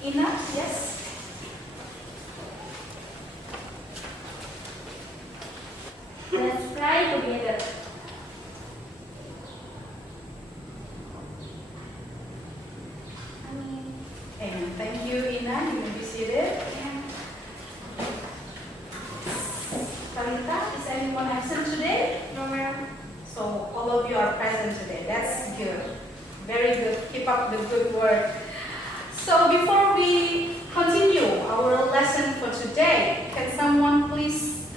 Ina, yes. Let's cry together. Amen. Thank you, Ina. You may be seated. Talita, is anyone absent today? No, ma'am. So all of you are present today. That's good. Very good. Keep up the good work. So before we continue our lesson for today, can someone please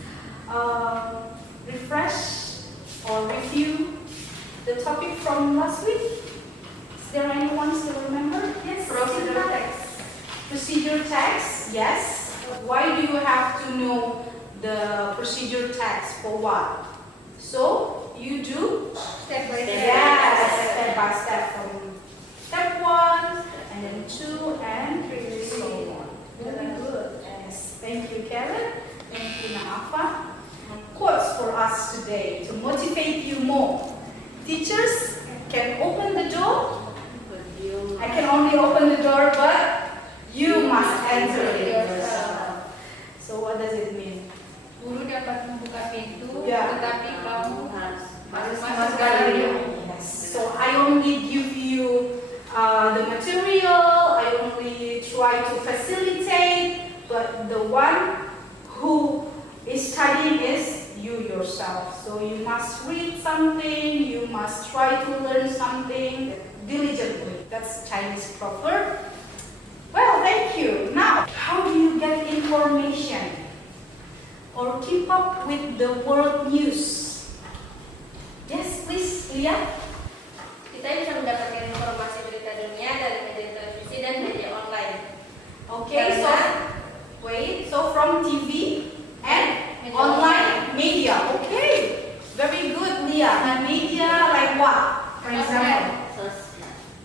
refresh or review the topic from last week? Is there anyone still remember? Yes. Procedure text. Procedure text, yes. Why do you have to know the procedure text for what? So you do Step by step. yes, step by step from step 1 and then 2 and 3 so on. Very good. Yes. Thank you, Karen. Thank you, Naafa. Quotes for us today to motivate you more. Teachers can open the door. I can only open the door, but you must enter it yourself. So what does it mean? Guru dapat membuka pintu, Ya. tetapi kamu harus masuk Mas dalamnya. Yes. So I only give you the material. I only try to facilitate, but the one who is studying is you yourself. So you must read something. You must try to learn something diligently. That's Chinese proverb. Well, thank you. Now, how do you get information or keep up with the world news? Yes, please, Lia. Kita bisa mendapatkan informasi berita dunia dari media televisi dan media online. Okay, so wait. So from TV and online media. Okay, very good, Lia. And media like what? For example.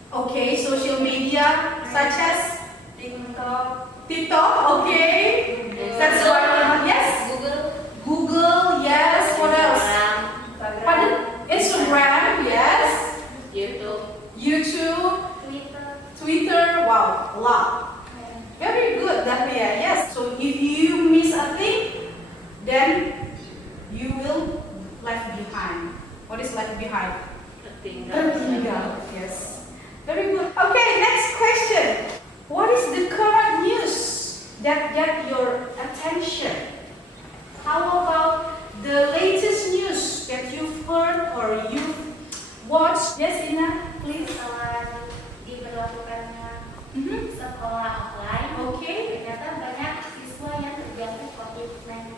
Okay, social media such as TikTok. Okay, that's what. Yes. Google. Yes. What else? Pardon? Instagram. Yes. YouTube. Twitter. Wow, a lot. Very good, Dahlia. Yes. So if you miss a thing, then you will left behind. What is left behind? Tertinggal. Yes. Very good. Okay, next question. What is the current news that get your attention? How about the latest news that you've heard or you've watched? Yes, Ina, please. Diberlakukannya Mhm. sekolah offline. Okay. Ternyata banyak siswa yang terjangkit COVID-19.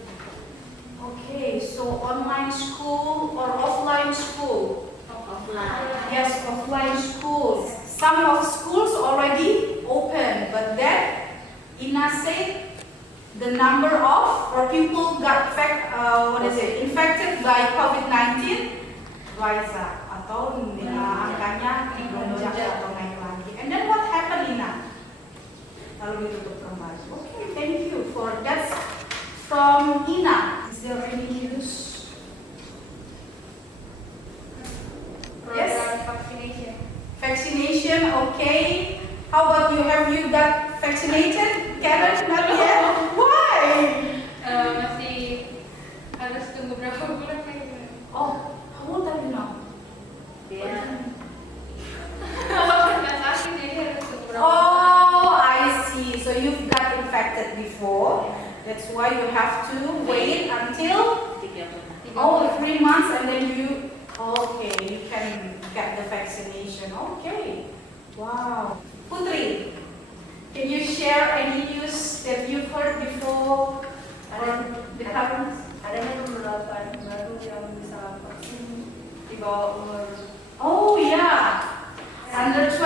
Okay, so online school or offline school? Offline. Yes, offline schools. Some of schools already open, but then Ina said the number of or people got infected by COVID-19 rise up atau angkanya melonjak atau naik lagi. And then what happened, Ina? Lalu ditutup kembali. Okay, thank you for that's from Ina. Is there any news? Yes. Vaccination. Vaccination, okay. How about you? Have you got vaccinated? Karen, not yet. Why? Masih harus tunggu berapa bulan kayaknya. Oh, how old are you now? Oh, I see. So you've got infected before. That's why you have to wait until 3 months and then you can get the vaccination. Okay. Wow. Putri, can you share any news that you've heard before? Adanya beberapa baru yang bisa vaksin di bawah umur. Oh yeah, under 12.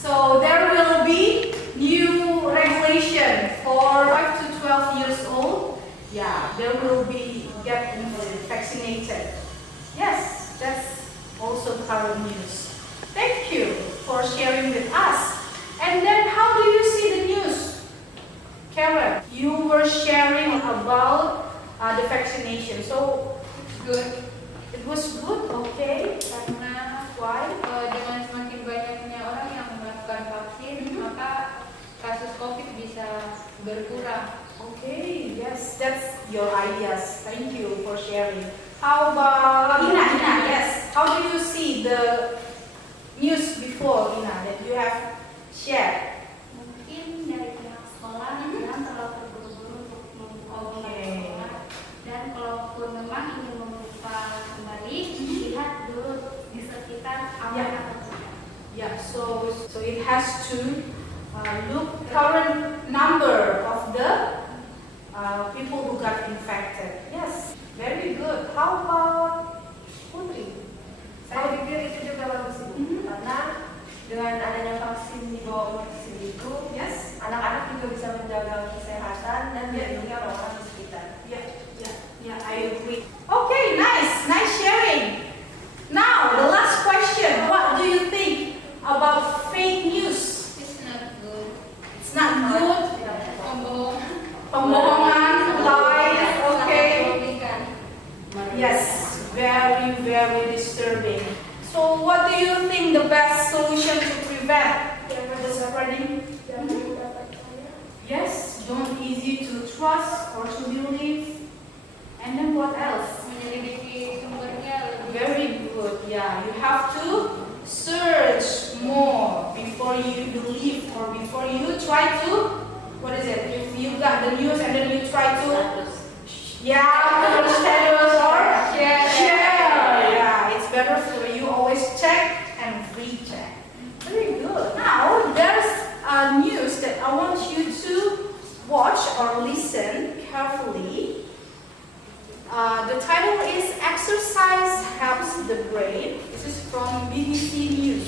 So there will be new regulation for 5 to 12 years old. Yeah, there will be get vaccinated. Yes, that's also current news. Thank you for sharing with us. And then how do you see the news? Karen, you were sharing about the vaccination. So Good. it was good, okay. Karena Why? dengan semakin banyaknya orang yang melakukan vaksin, maka berkurang. Okay, yes, that's your ideas. Thank you for sharing. How about Ina? Yes. How do you see the news before, Ina, that you have shared? Mungkin dari pihak sekolah jangan terlalu terburu-buru untuk membuka sekolah, dan kalaupun memang ingin membuka kembali, lihat dulu di sekitar aman atau tidak. Yeah, so it has to look current number of the people who got infected. Yes, very good. How about Putri? Saya pikir itu juga bagus Ibu, karena dengan adanya vaksin di bawah umur segitu, Yes. anak-anak juga bisa menjaga kesehatan dan melindungi orang-orang di sekitar. Yeah, I agree. Okay, nice sharing. Now, the last question. What do you think about fake news? It's not good. It's not good. Pembohongan. Lies, okay. Merugikan. Yes, very, very disturbing. So, what do you think the best solution to prevent the spreading? Yes, don't easy to trust or to believe. And then what else? Menyelidiki sumbernya lebih. Very good. Yeah, you have to search more before you believe or before you try to. What is it? If you got the news and then you try to. Yeah, status or share. Yeah, it's better for you always check and recheck. Very good. Now there's a news that I want you to watch or listen carefully. The title is Exercise Helps the Brain. This is from BBC News.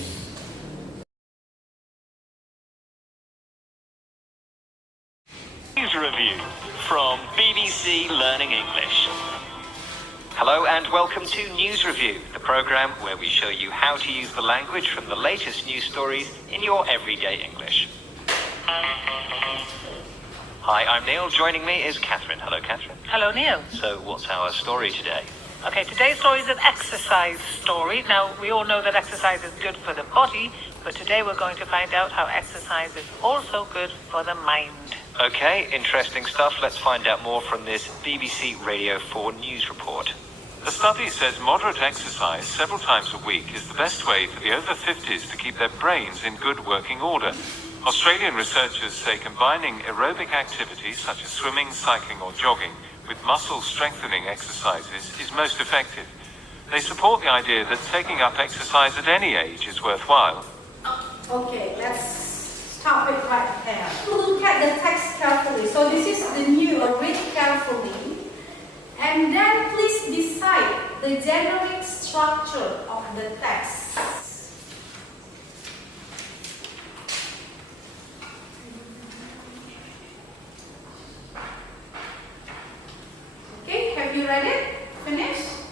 News review from BBC Learning English. Hello and welcome to News Review, the program where we show you how to use the language from the latest news stories in your everyday English. Hi, I'm Neil. Joining me is Catherine. Hello, Catherine. Hello, Neil. So, what's our story today? Okay, today's story is an exercise story. Now, we all know that exercise is good for the body, but today we're going to find out how exercise is also good for the mind. Okay, interesting stuff. Let's find out more from this BBC Radio 4 news report. The study says moderate exercise several times a week is the best way for the over 50s to keep their brains in good working order. Australian researchers say combining aerobic activities such as swimming, cycling or jogging with muscle strengthening exercises is most effective. They support the idea that taking up exercise at any age is worthwhile. Okay, let's stop it right there. Look at the text carefully. So this is the new, read carefully. And then please decide the generic structure of the text. Okay, have you read it? Finished?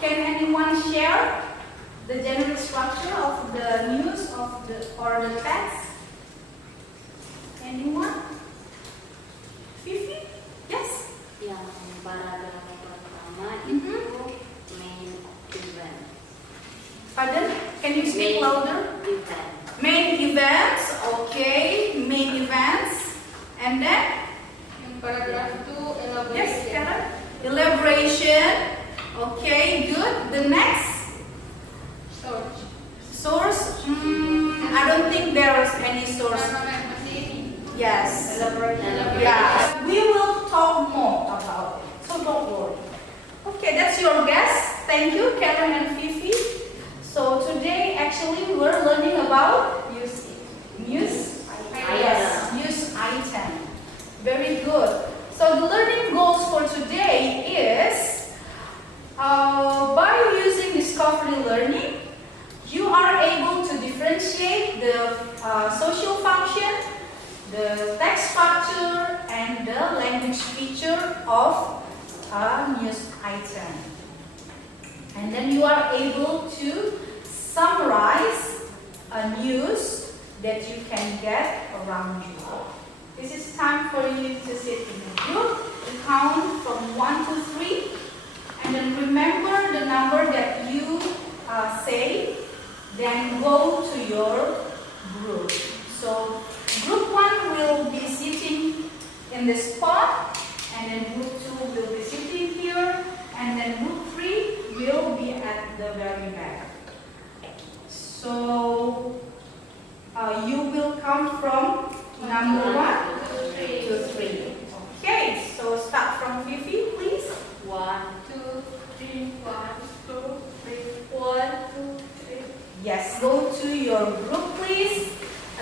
Can anyone share the generic structure of the news of or the text? Anyone? Fifi? Yes? Yang paragraf pertama itu main event. Pardon? Can you speak louder? Event. Main events, okay, main events. And then? Yang paragraf itu elaborasi. Yes, Karen? Elaboration. Okay, good. The next? Source? I don't think there's any source. Yes. Yeah. We will talk more about it. So don't worry. Okay, that's your guess. Thank you, Karen and Fifi. So today, actually, we're learning about news item. Very good. So the learning goals for today is by using discovery learning, you are able to differentiate the social function, the text structure, and the language feature of a news item. And then you are able to summarize a news that you can get around you. This is time for you to sit in a group, to count from 1 to 3, and then remember the number that you say, then go to your group. So group 1 will be sitting in this spot, and then group 2 will be sitting here, and then group 3 will be at the very back. So you will come from number 1 to 3. Okay, so start from Fifi, please. 1, 2, 3, 1, 2, 3, 1, 2, 3. Yes, go to your group, please.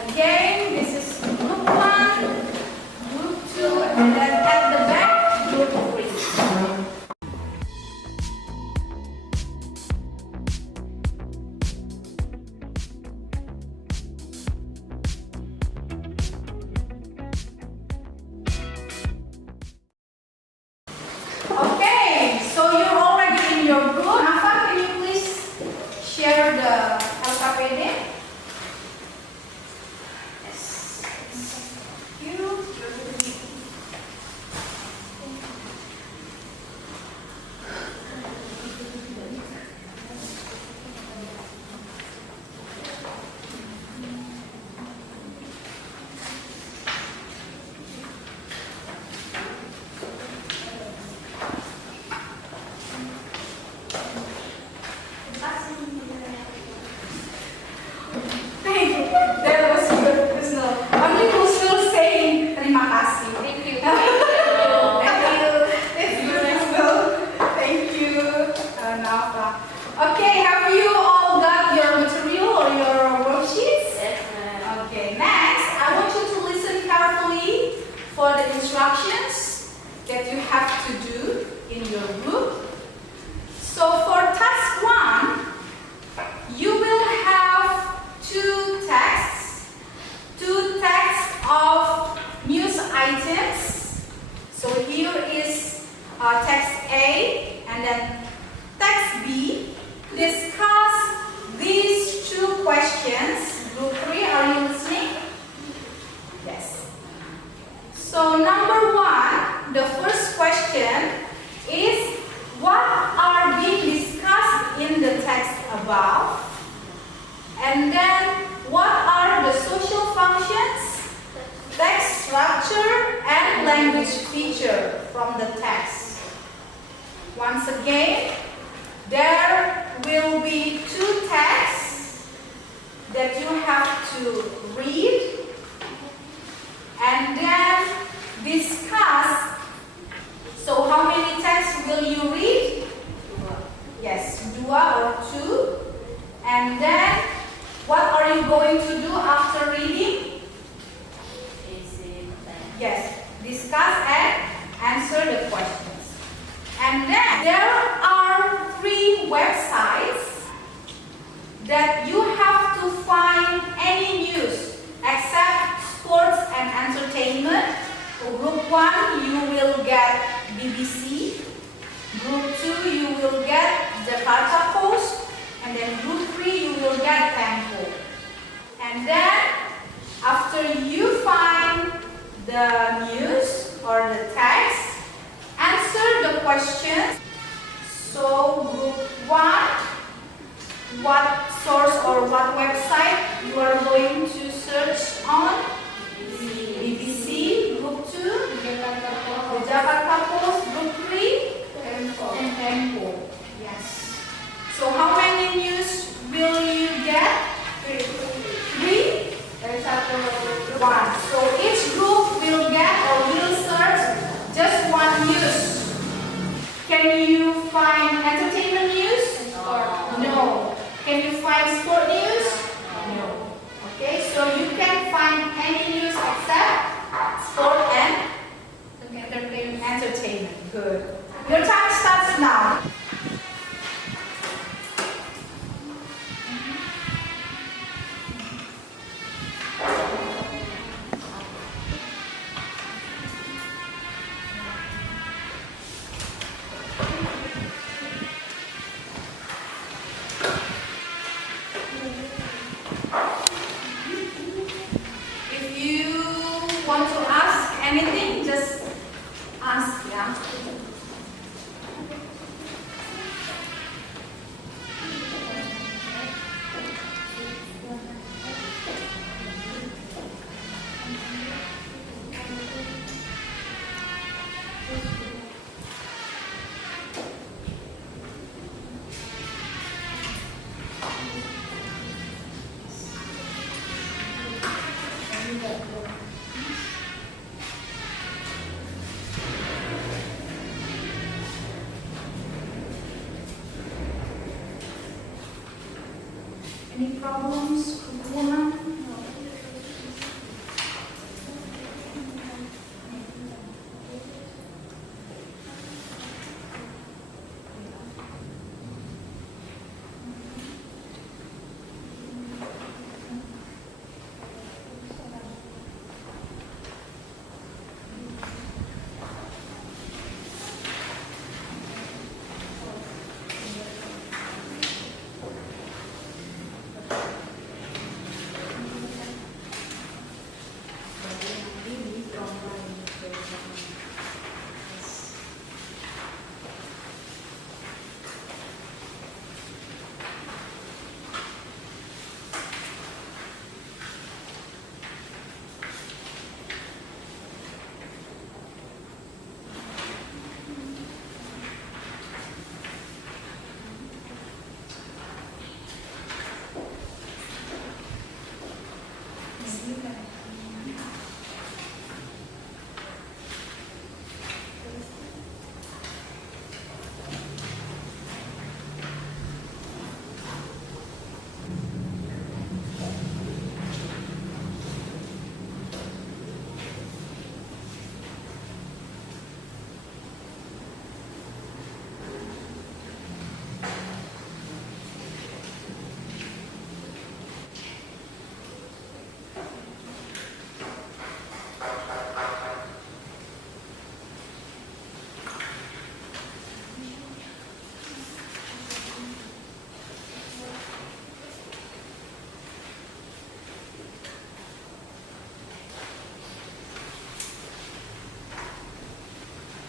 Again, this is group 1, group 2, and then at the back, group 3. Okay, so you're already in your group. Nafa, can you please share the LKPD? Yes. Thank you. Thank you. That was good. Kusno. Only Kusno saying terima kasih. Thank you. Thank you, Kusno. Thank you, Nafa. Okay, have you all got your material or your worksheets? Okay, next, I want you to listen carefully for the instructions that you have to do in your group. So for task 1, you will have two texts of news items. So here is text A and then text B. Discuss these two questions. Group 3, are you listening? Yes. So number 1, the first question is, what are being discussed in the text above? And then, what are the social functions, text structure, and language feature from the text? Once again, there will be two texts that you have to read and then discuss. So how many texts will you read? Yes, 2 or 2. And then, what are you going to do after reading? Yes, discuss and answer the questions. And then, there are 3 websites that you have to find any news except sports and entertainment. For group 1, you will get BBC. Group 2, you will get Jakarta Post. And then group 3, you will get Tempo. And then, after you find the news or the text, answer the questions. So, group 1, what source or what website you are going to search on? BBC. Group 2, the Jakarta Post. Group 3, and Tempo. Yes. So how many news will you get? 3? 1. So each group will get or will search just 1 news. Can you find entertainment news? No. Can you find sport news? No. Okay, so you can find any news except sport and entertainment. Good. Your time starts now. If you want to ask anything, just ask, yeah. Any problems, woman?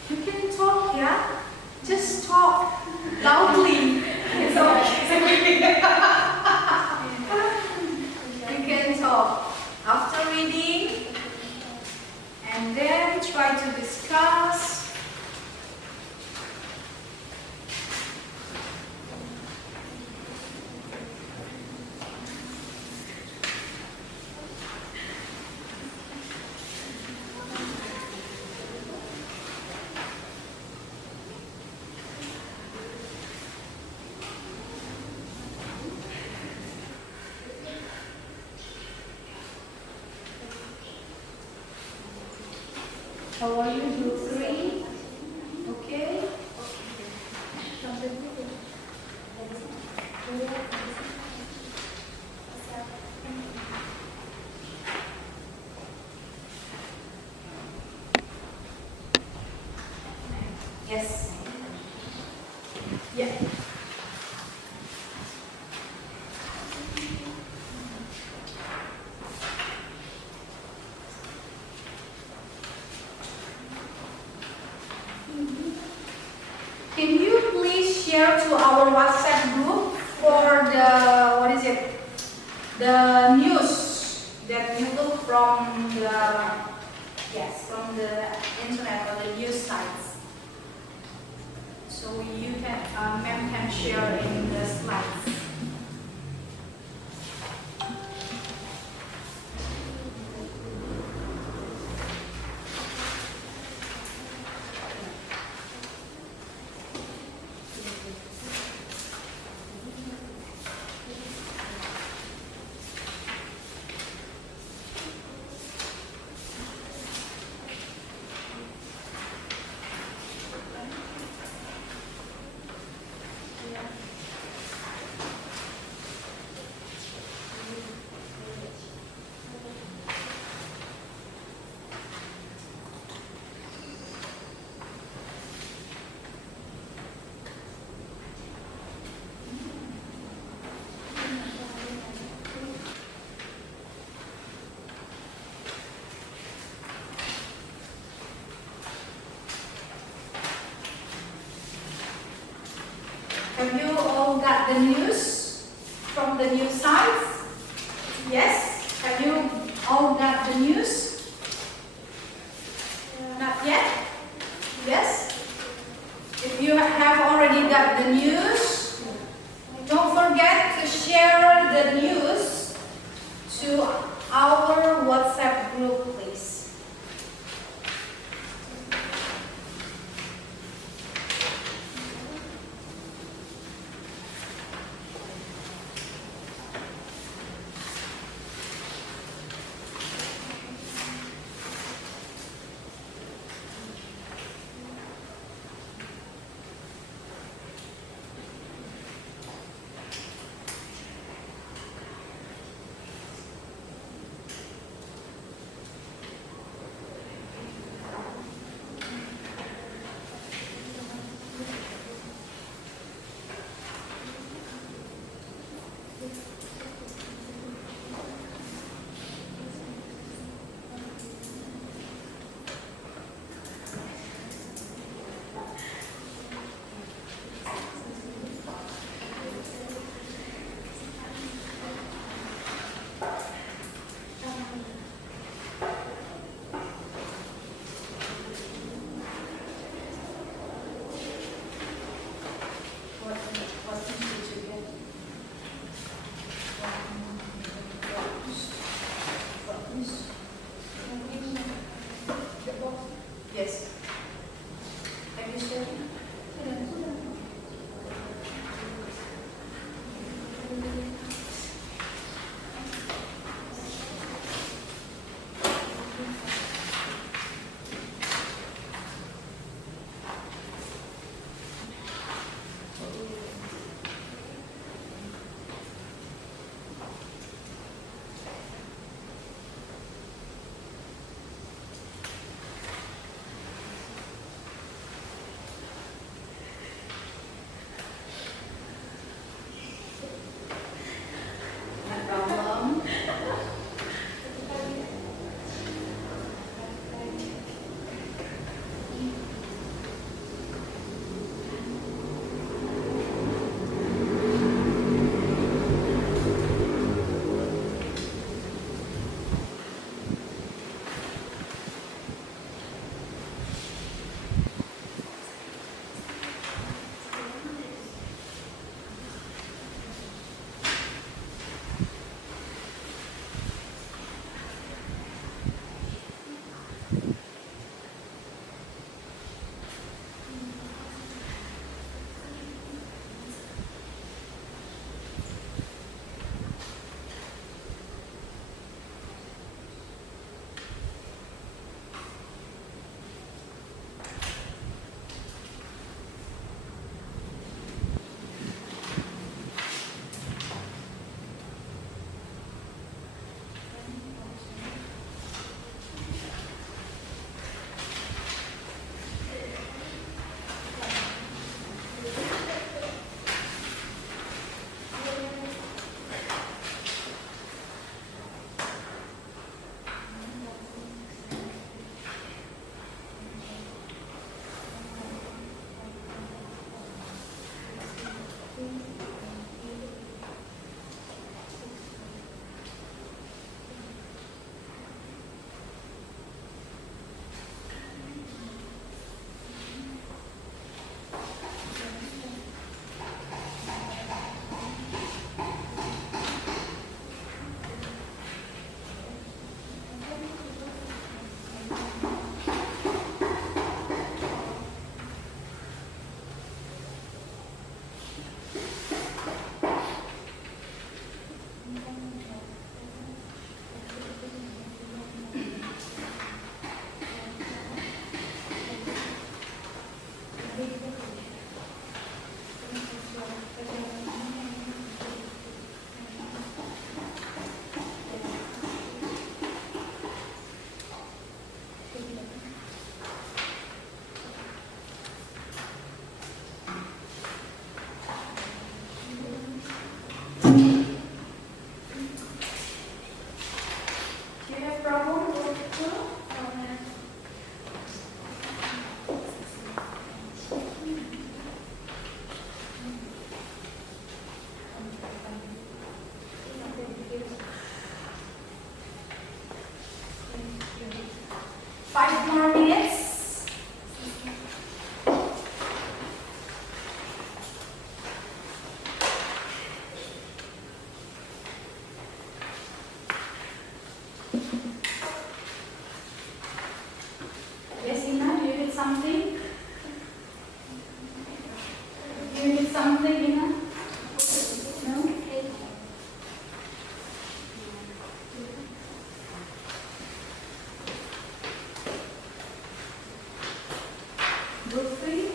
You can talk, yeah? Just talk loudly. It's okay. You can talk after reading and then try to discuss. How are you? Group 3? Okay. Yes. Yeah. Can you please share to our WhatsApp group for the, what is it? The news that you look from the, yes, from the internet or the news sites. So you can, ma'am can share in the slides. Have you all got the news from the news sites? Yes? Have you all got the news? Not yet? Yes? If you have already got the news, don't forget to share the news to our WhatsApp have problem with Five more minutes. Yes, Ina, do you need something? Do you need something, Ina? No? Group 3,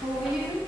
who are you?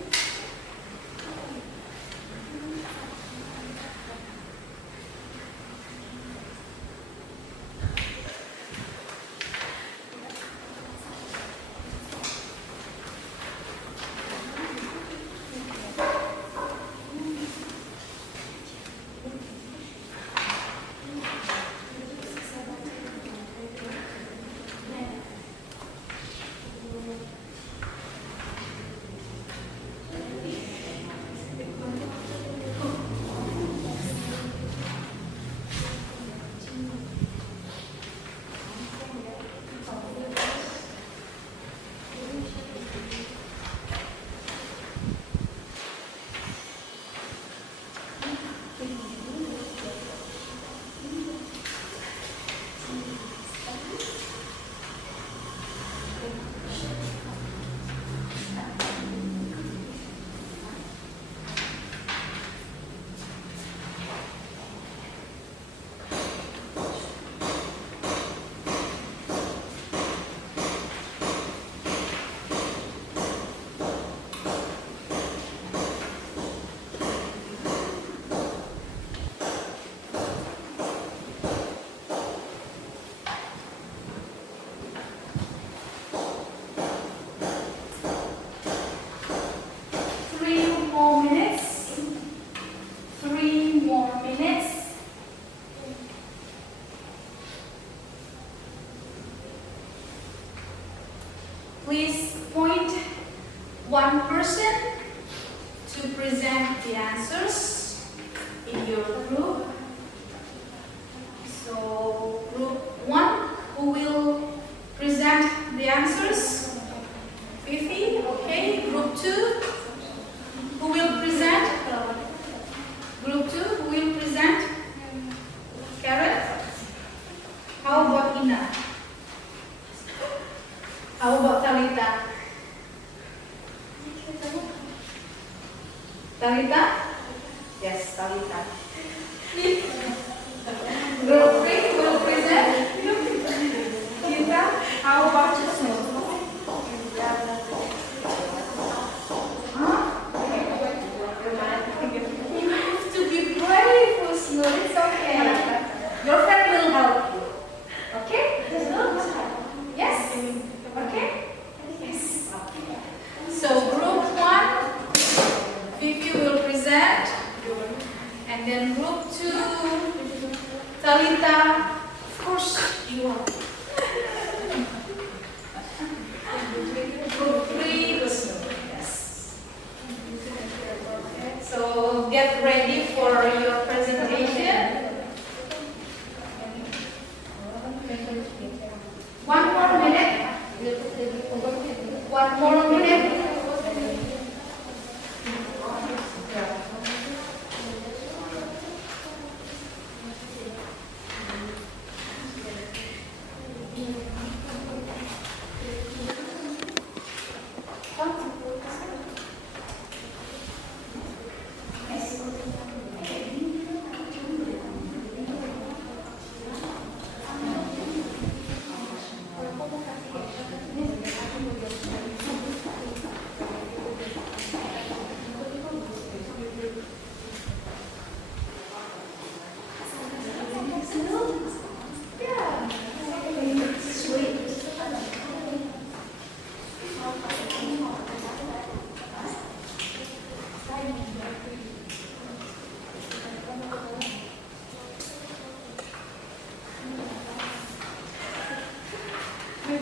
Please point one person to present the answers in your group. So group 1, who will present the answers? Fifi, okay. Group 2, who will present? Group 2, who will present? Karen? How about Ina? How about Talita? Talita? Yes, Talita. Group 3 will present. Kita, how about you? You have to be brave, Husnul. It's okay. Your friend will help you. Okay? Yes? Okay? Yes. So group 1, Vivi will present. And then group 2, Talita, of course you are. Group 3, yes. So get ready for your presentation. One more minute. One more minute. Report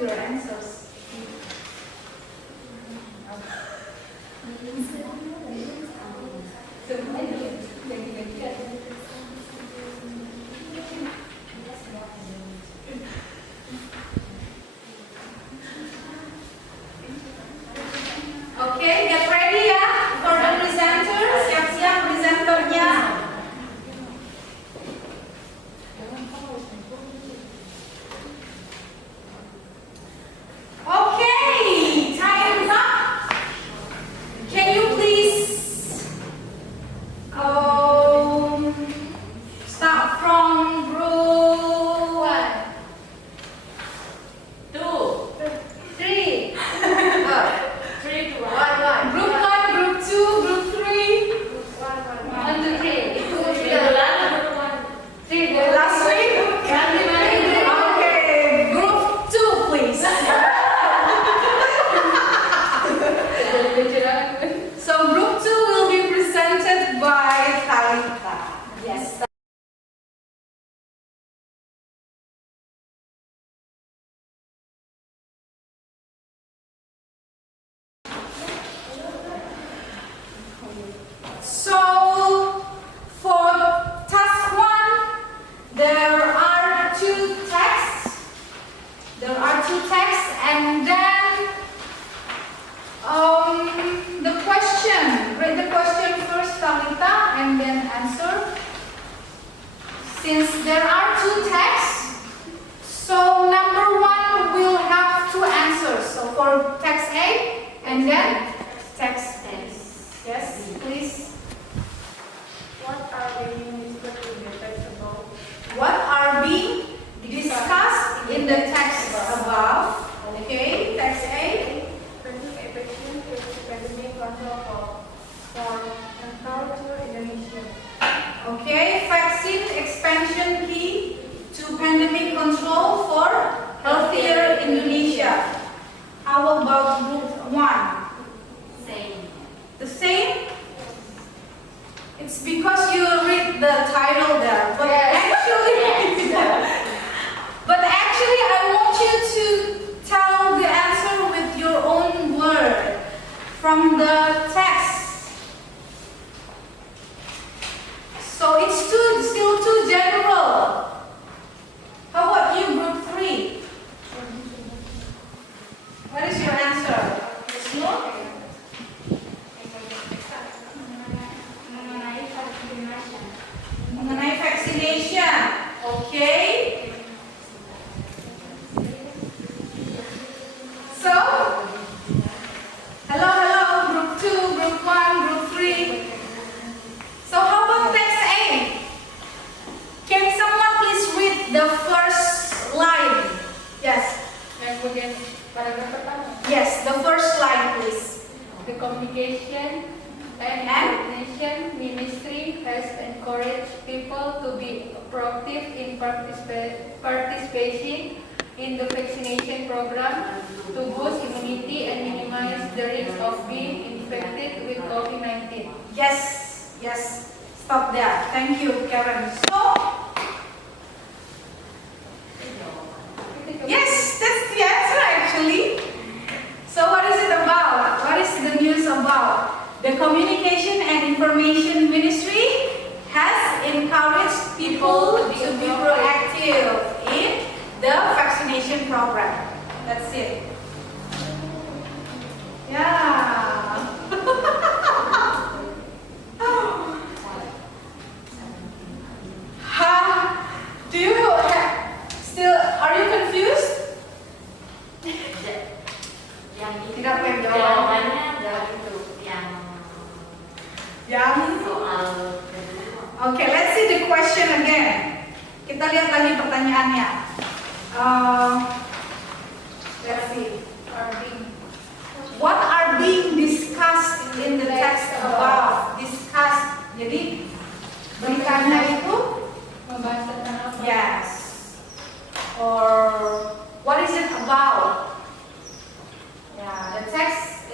your answers. Okay, get ready ya for the presenters. Siap-siap presenternya. Okay, time's up. Can you please start from group 1, 2, 3. 3 to 1. Group 1, group 2, group 3. 1 to 3. Last week? Okay, group 2 please. So group 2 will be presented by Talita. Yes. So for task 1, there are two texts. And then the question. Read the question first, Talita, and then answer. Since there are two texts, so number 1 will have two answers. So for text A and then text B. Yes, please. What are being discussed in the text above? What are being discussed in the text above? Okay, text A. Vaccine to pandemic control for Untitled Indonesia. Okay, vaccine expansion key to pandemic control for healthier Indonesia. How about group 1? Same. The same? It's because you read the title there, but actually I want you to tell the answer with your own word from the text. So it's still too general. How about you, group 3? What is your answer? No? Mengenai vaccination. Okay. So, hello, group 2, group 1, group 3. So how about text A? Can someone please read the first line? Yes. Yang bagian paragraf pertama. Yes, the first line please. The Communication and Coordination Ministry has encouraged people to be proactive in participating in the vaccination program to boost immunity and minimize the risk of being infected with COVID-19. Yes. Stop there. Thank you, Karen. So, yes, that's the answer actually. So what is it about? What is the news about? The Communication and Information Ministry has encouraged people to be proactive in the vaccination program. That's it. Yeah. Do you still, are you confused? Tidak pengen jawab. Jawabannya adalah itu yang soal. Okay, let's see the question again. Kita lihat lagi pertanyaannya. Let's see. What are being discussed in the text above? Discussed. Jadi beritanya itu Membahas tentang apa? yes. Or what is it about? Yeah, the text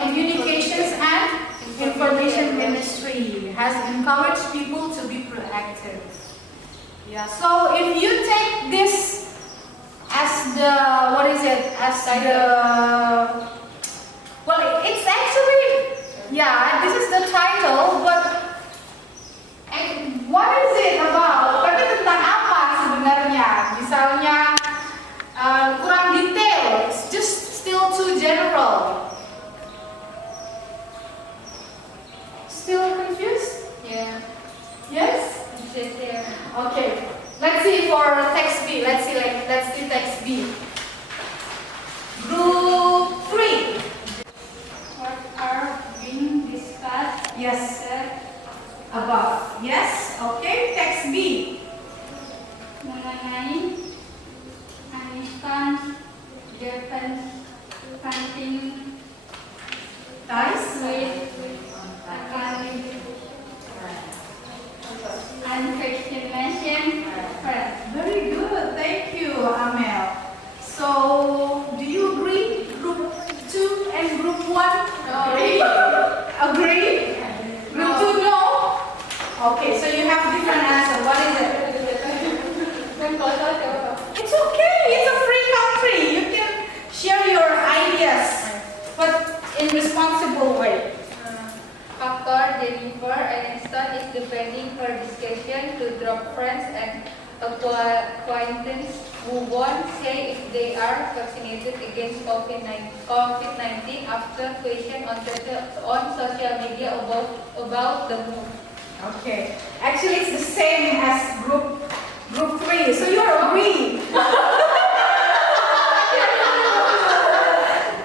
Communications and Information Ministry has encouraged people to be proactive. Yeah, so if you take this as the, well, it's actually, yeah, this is the title, but what is it about? Tapi tentang apa sebenarnya? Misalnya kurang detail, it's just still too general. Still confused? Yeah. Yes? It's there. Okay. Let's see for text B. Let's see text B. Group 3. What are being discussed? Yes. Above. Yes. Okay. Text B. Mengenai Aniskan defense hunting Nice. with unvaccination friends. Very good. Thank you, Amel. So, do you agree? Group 2 and Group 1? Agree? Agree? Group 2, no? Okay, so you have different answer. What is it? It's okay. It's a free country. You can share your ideas, but in responsible way. After Jennifer Aniston is defending her decision to drop friends and acquaintances who won't say if they are vaccinated against COVID-19 after question on social media about the move. Okay. Actually, it's the same as Group 3. So you agree.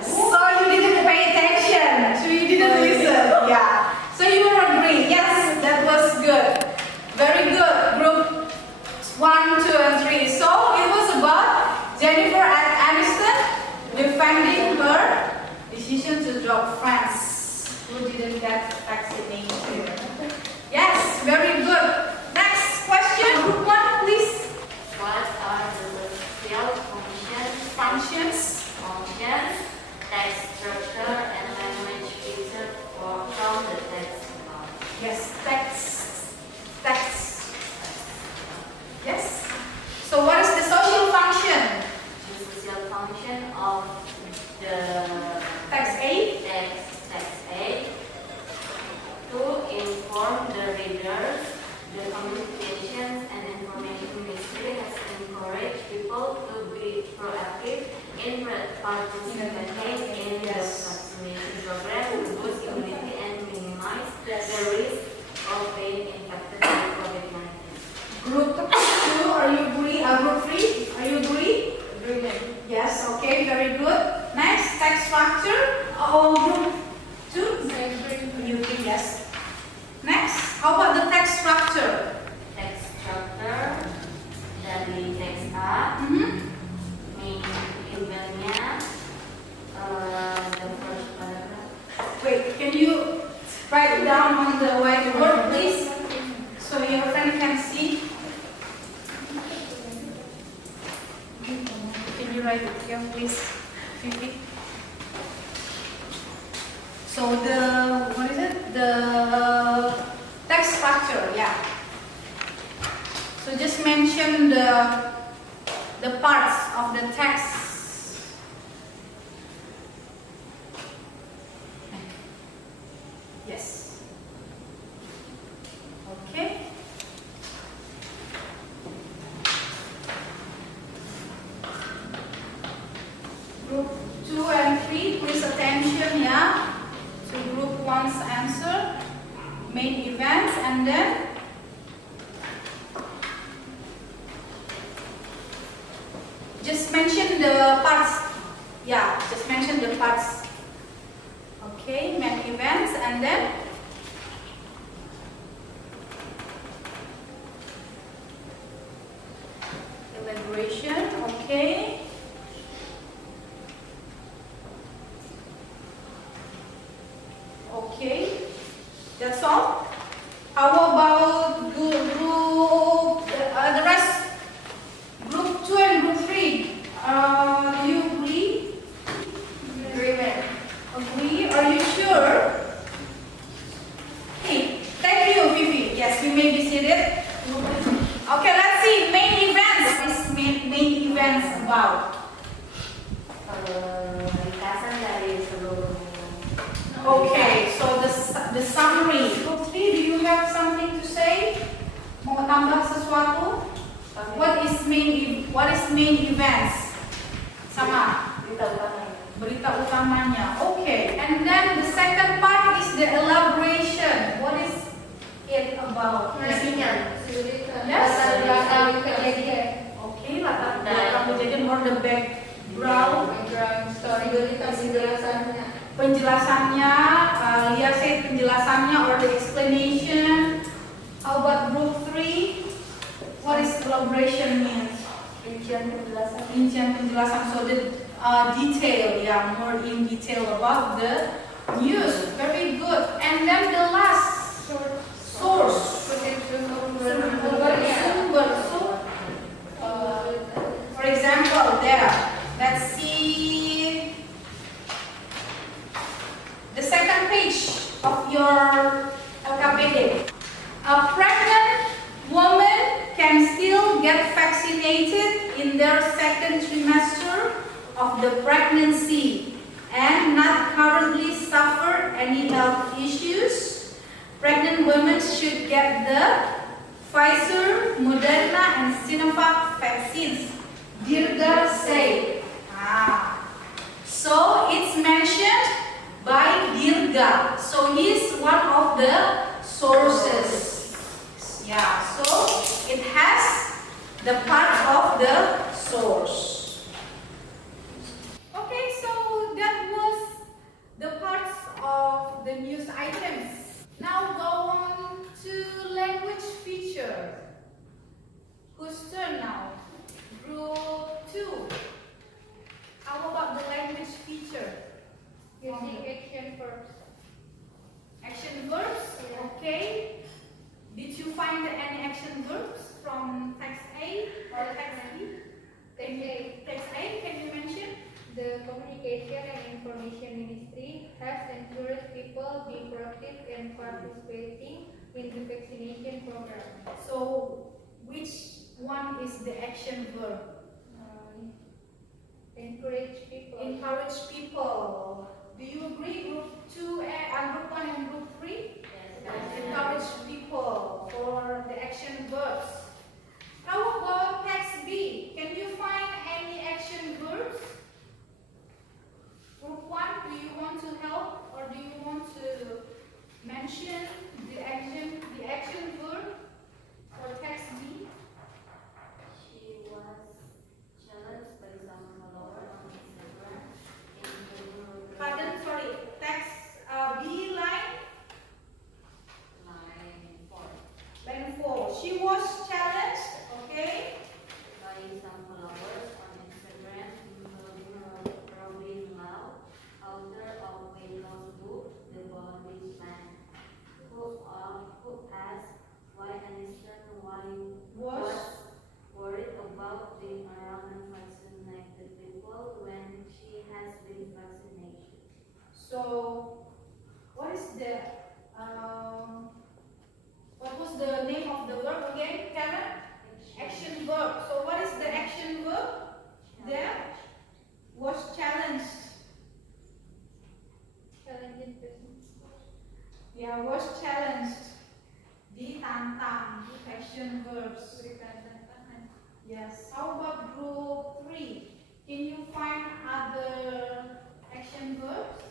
So you didn't pay attention. So you didn't listen. Yeah. So you agree. Yes, that was good. Very good. Group 1, 2, and 3. So it was about Jennifer Aniston defending her decision to drop friends who didn't get vaccinated. Yes, very good. Next question. Group 1, please. What are the social Functions. text structure, and language feature from the text above? Yes, text. Yes. So what is the social function? The social function of the Text A. text A to inform the readers. The Communications and Information Ministry has encouraged people to be proactive in participating in the vaccination program to boost immunity and minimize the risk of being infected with COVID-19. Group 2, are you agree? Group 3, are you agree? Yes, okay, very good. Next, text structure. Group 2? You agree, yes. Next, how about the text structure? Text structure dari teks A, main eventnya, the first paragraph. Wait, can you write it down on the whiteboard, please? So your friend can see. Can you write it here, please? Fifi? So what is it? The text structure, yeah. So just mention the parts of the text. Yes. Okay. Group 2 and 3, please attention, yeah, to Group 1's answer, main events, and then just mention the parts. Yeah, just mention the parts. Okay, main events, and then elaboration. Okay. Okay, that's all. How about the rest? Group 2 and Group 3. Do you agree? Agree. Are you Okay, so the summary. Group 3, do you have something to say? Mau tambah sesuatu? What is main events? Sama. Berita utamanya. Okay, and then the second part is the elaboration. What is it about? Isinya. Yes. Latar belakang kejadian. Okay, latar belakang kejadian or the background. Background story. Penjelasannya. Penjelasannya, lihat saya penjelasannya or the explanation. How about group 3? What is elaboration means? Rincian penjelasan. Rincian penjelasan, so the detail, yeah, more in detail about the news. Very good. And then the last source. Sumbernya. Sumber. So, for example, there. Let's see the second page of your LKPD. A pregnant woman can still get vaccinated in their second trimester of the pregnancy and not currently suffer any health issues. Pregnant women should get the Pfizer, Moderna, and Sinovac vaccines. Dirga say. So it's mentioned by Dirga. So he's one of the sources. Yeah, so it has the part of the source. Okay, so that was the parts of the news items. Now go on to language feature. Whose turn now? Group 2. How about the language feature? Using action verbs. Action verbs? Okay. Did you find any action verbs from text A or text B? Text A, can you mention? The Communication and Information Ministry has encouraged people be proactive in participating in the vaccination program. So, which one is the action verb? Encourage people. Encourage people. Do you agree, group 2 and group 1 and group 3? Encourage people for the action verbs. How about text B? Can you find any action verbs? Group 1, do you want to help or do you want to mention the action verb for text B? She was challenged by some followers on Instagram. Pardon, sorry. Text B line? Line 4. She was challenged, okay? By some followers on Instagram, including Robin Lau, author of weight loss book, The Body Plan, who asked why Aniston was worried about being around unvaccinated people when she has been vaccinated. So, what is the what was the name of the verb again, Karen? Action verb. So what is the action verb? There was challenged. Challenging person. Yeah, was challenged. Ditantang. Action verbs. Yes. How about group 3? Can you find other action verbs?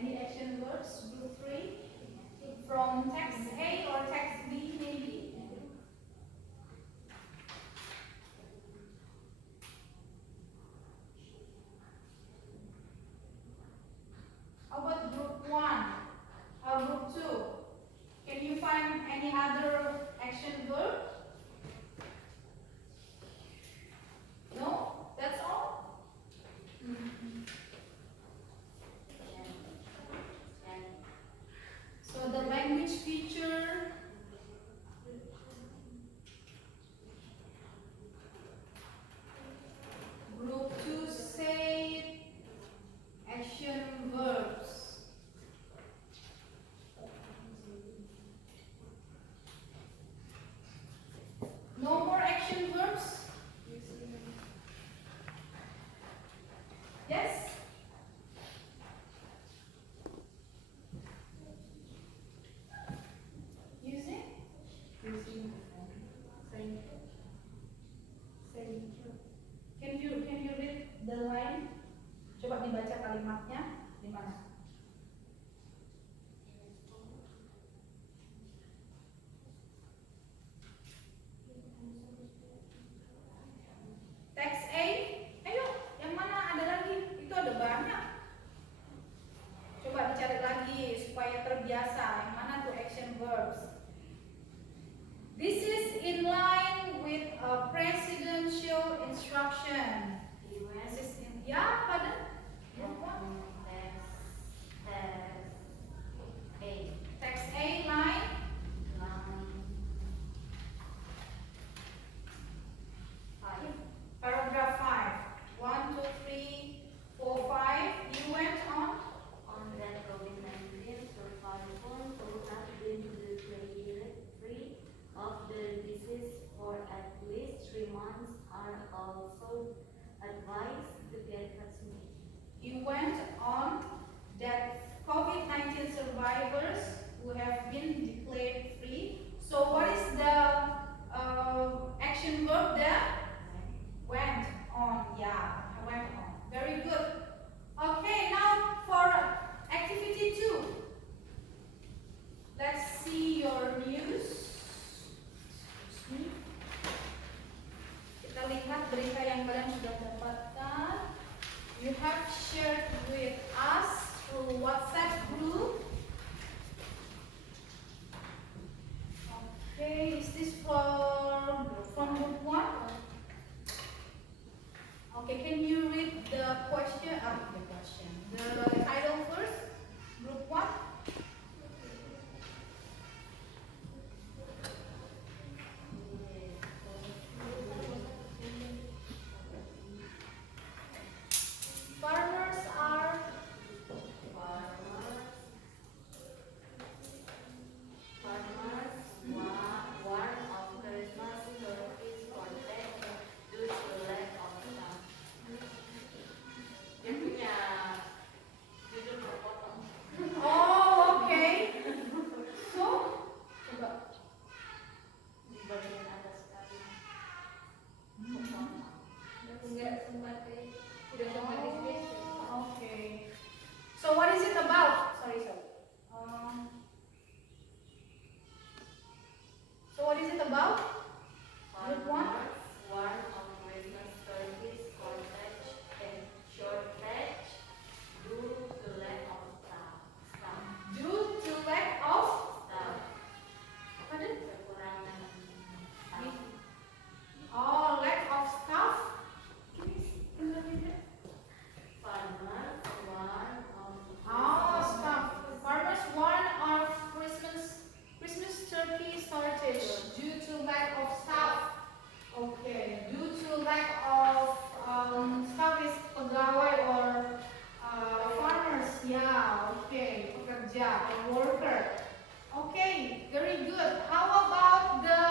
Any action words, group 3? From text A or text B maybe? How about group 1 or group 2? Can you find any other action verb? dibaca kalimatnya di mana? Text A, ayo, yang mana ada lagi? Itu ada banyak. Coba dicari lagi supaya terbiasa. Yang mana tuh action verbs? This is in line with a presidential instruction. This is in, ya, pardon? Text A, line. Paragraph 5. 1, 2, 3, 4, 5. You went on. On that COVID-19 survivors who have been declared free of the disease for at least 3 months are also advised to get vaccinated. You went on that COVID-19 survivors who have been declared free. So what is the action verb there? Went on, yeah, I went on. Very good. Okay, now for activity 2. Let's see your news. Excuse me. Kita lihat berita yang kalian sudah dapatkan. You have shared with us through WhatsApp group. Okay, is this from group 1? Okay, can you read the question? The title first. Group 1. Farmers are warn of Christmas turkeys contact due to lack of staff. Dia punya judul terpotong. Oh, okay. So, coba. Di bagian atas sekali. Enggak sempat udah sempat diskresi. Okay. So what is it about? Sorry. So what is it about? Group 1. Warn of Christmas turkeys shortage due to lack of staff. Due to lack of Staff. pardon? Kekurangan staff. Oh, lack of staff. Can you repeat that? Farmers warn of Oh, staff. Farmers warn of Christmas turkey shortage due to lack of staff. Okay, due to lack of staff is pegawai or farmers. Yeah, okay, pekerja, a worker. Okay, very good. How about the?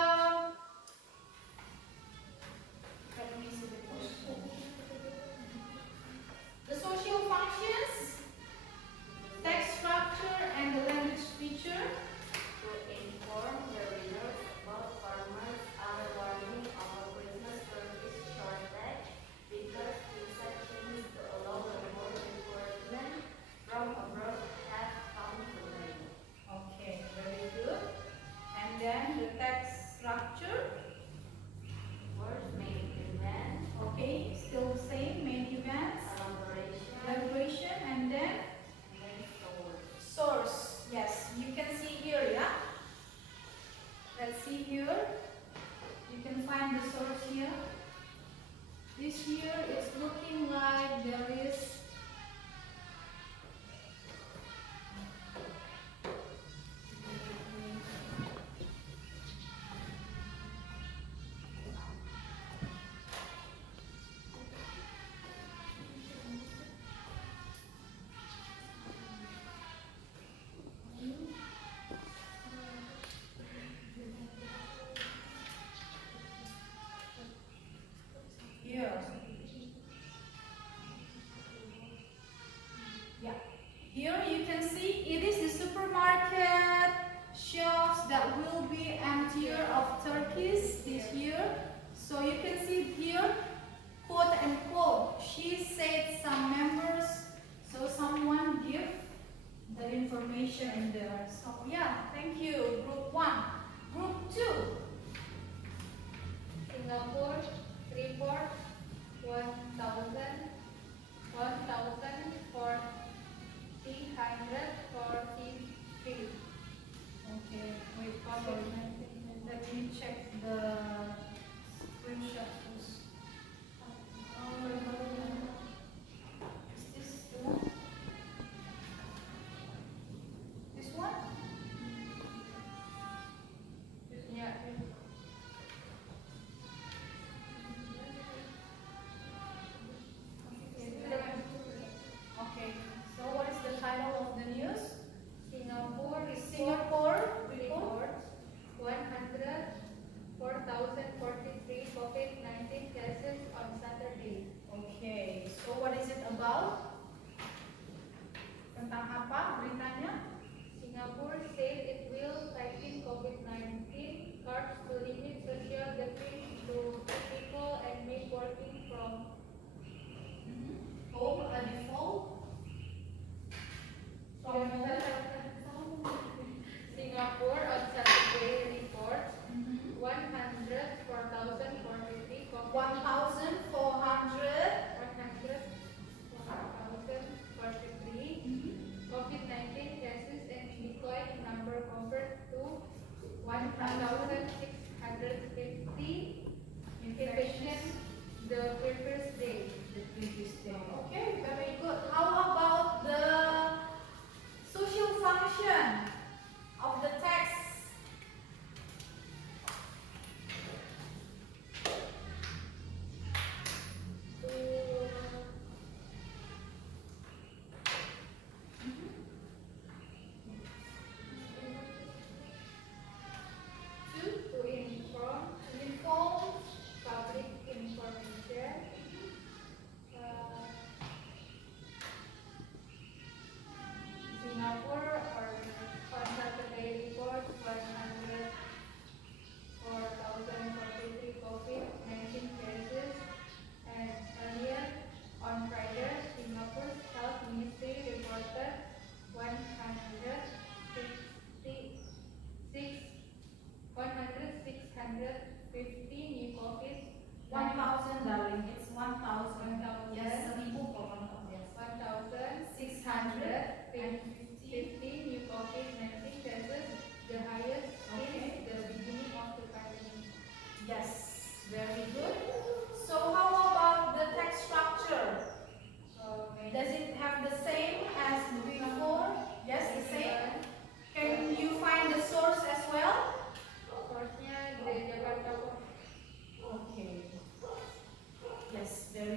Let me see the question. The social functions, text structure, and the language feature. to inform the readers about farmers are warning of a Christmas turkey shortage because instructions to allow remote recruitment from abroad have come to light. Okay, very good. And then the text structure. Words main event, Okay, still the same. Main events, elaboration, and then and then source. source. Yes, you can see here, yeah? Let's see here. You can find the source here. This here is looking like there is here.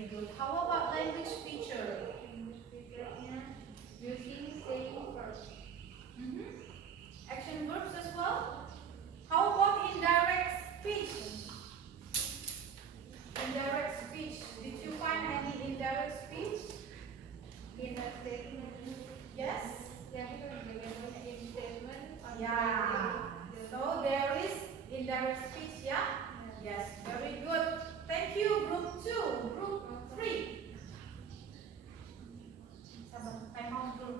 Very good. How about language feature? Using saying first. Action verbs as well. How about indirect speech? Indirect speech. Did you find any indirect speech? In a statement. Yes? Yeah, in statement. Yeah. So there is indirect speech, yeah? Yes, very good. Thank you, group 2. Group 3. Time out group.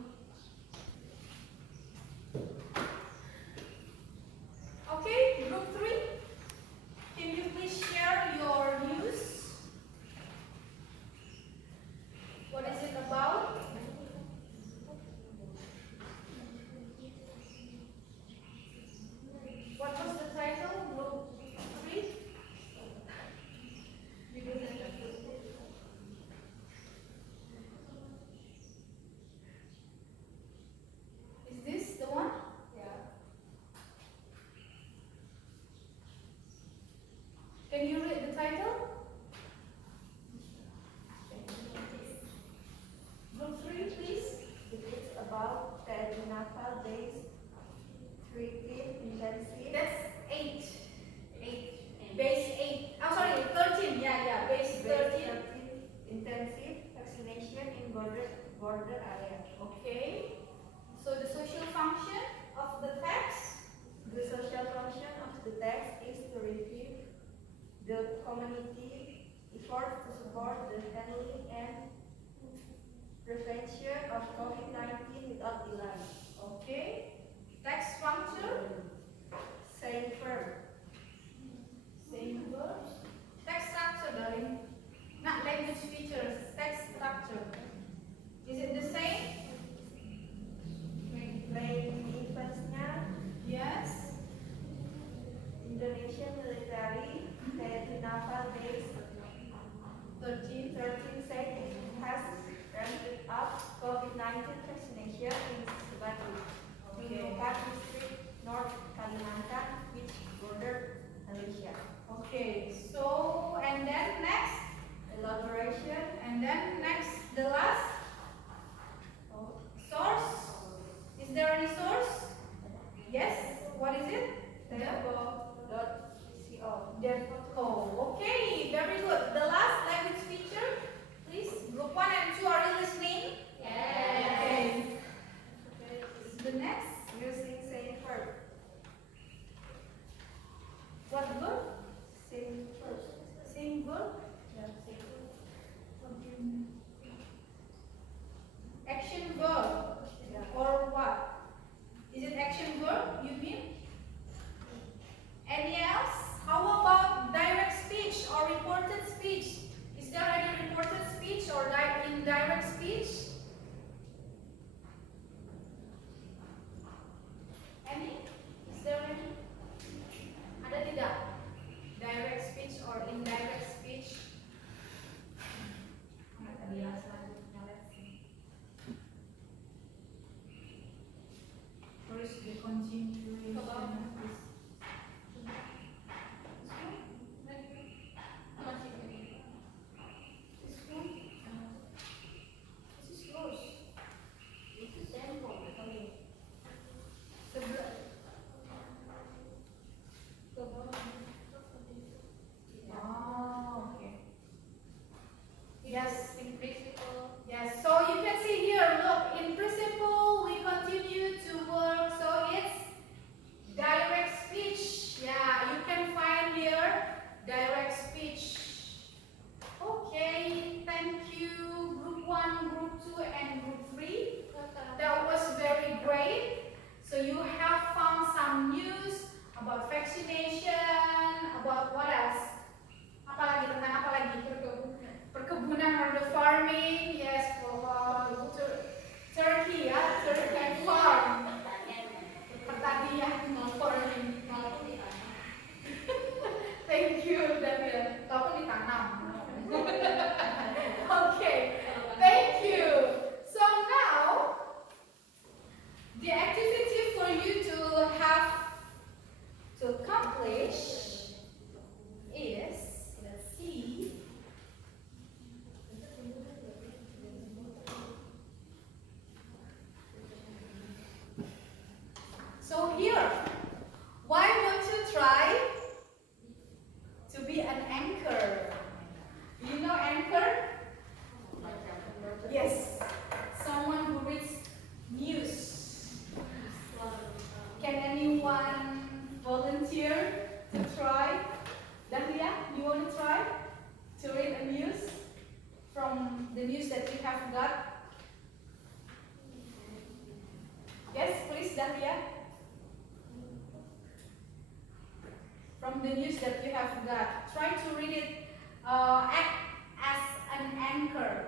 Okay, group 3. Can you please share your news? What is it about? What was the title? Group 3? Is this the one? Yeah. Can you read the title? Group 3, please. It is about perinatal based treatment intensive. That's 8. 8. Base 8. I'm sorry, 13. Yeah, base 13. Intensive vaccination in border area. Okay. So the social function of the text? The social function of the text is to review the community effort to support the handling and prevention of COVID-19 without delay. Okay. Text function? Saying firm. Same verbs. Text structure, darling. Not language features. Text structure. Is it the same? Main events-nya Yes. Indonesian military perinatal base 13. said it has ramped up COVID-19 vaccination in Subatu, Nunukan district, North Kalimantan, which border Malaysia. Okay. So, and then next. Elaboration. And then next, the last. Source. Is there any source? Yes. What is it? Tempo.co. Depo. Okay, very good. The last language feature, please. Group 1 and 2, are you listening? Yes. Okay. The next. Using saying verb. What verb? Saying first. Same verb. Yeah, saying Action verb. Or what? Is it action verb, you mean? Any else? How about direct speech or reported speech? Is there any reported speech or indirect speech? Any? Is there any? Ada tidak? Direct speech or indirect speech? First, the continuation of this. This one? This is yours. This is tempo. Sebelah. Oh, okay. Yes. In principle. Yes, so you can see here, look, in principle, we continue to work, so it's direct speech. Yeah, you can find here, direct speech. Okay, thank you, group 1, group 2, and group 3. That was very great. So you have found some news about vaccination, about what else? Apalagi, tentang apa lagi? Perkebunan or the farm. from the news that you have got? Yes, please, Dahlia. From the news that you have got, try to read it. Act as an anchor.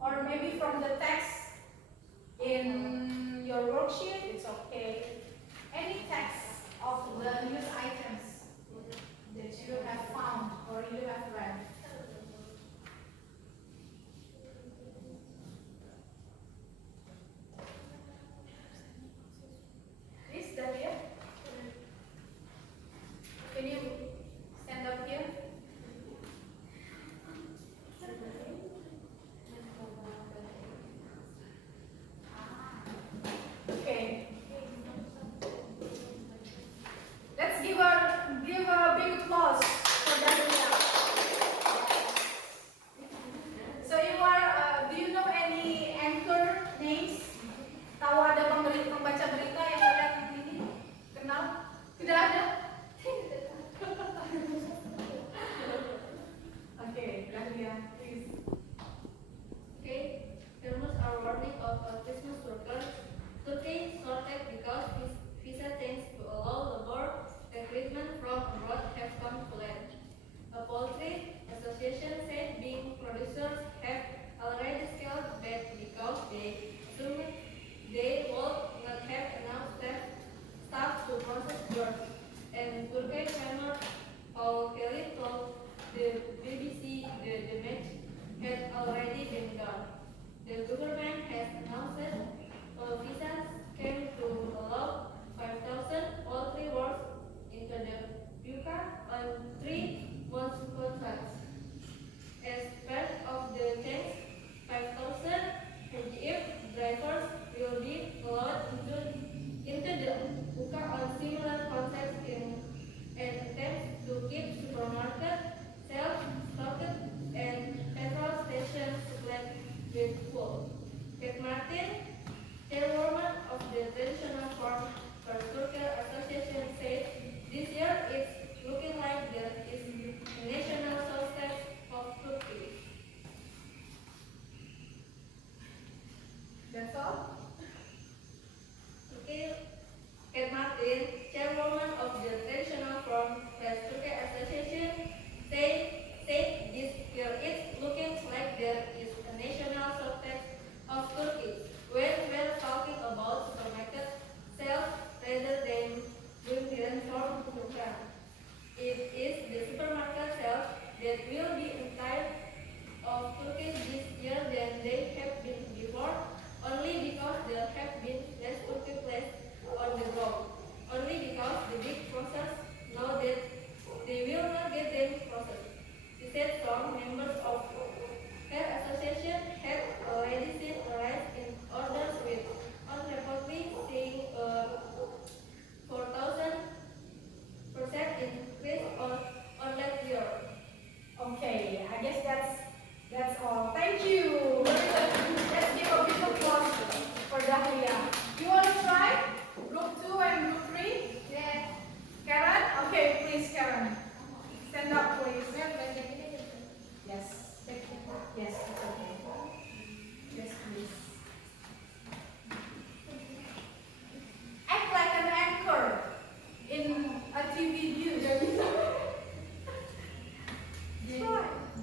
Or maybe from the text in your worksheet, it's okay. Any text of the news items that you have found or you have read. Please, Dahlia. Can you stand up here? Okay. Let's give a big applause for Dahlia. So do you know any anchor names? Tahu ada pembaca berita yang ada di sini? Kenal? Tidak ada? Okay, Dahlia, please. Okay, farmers are warning of a Christmas workers. Turkey sorted because visa tends to allow labor recruitment from abroad have come to land. A poultry association said beef producers have already scaled back because they assumed they would not have enough staff to process birds. And Turkey farmer Paul Kelly told the BBC the damage had already been done. The government has announced visas came to allow 5,000 poultry workers into the UK on 3-month contracts. As part of the change, 5,000 HGF drivers will be allowed into the UK on similar contracts in an attempt to keep supermarkets self-stocked and petrol stations supplied with fuel. Kate Martin, chairwoman of the Traditional Farm Turkey Association, said this year it's looking like there is a national solstice of Turkey. That's all? Okay, Kate Martin, chairwoman of the Traditional Farm Turkey Association, said this year it's looking like there is a national solstice of Turkey. When we're talking about supermarket sales rather than doing the reform program, it is the supermarket sales that will be entirely of Turkey this year than they have been before, only because there have been less Turkey placed on the ground, only because the big processors know that they will not get them processed. She said some members of her association had already seen a rise in orders with unreportedly seeing a 4,000% increase on that year. Okay, I guess that's all. Thank you. Let's give a big applause for Dahlia. You want to try group 2 and group 3? Yes. Karen? Okay, please, Karen. Stand up, please. Yes. Yes, it's okay. Yes, please. Act like an anchor in a TV news.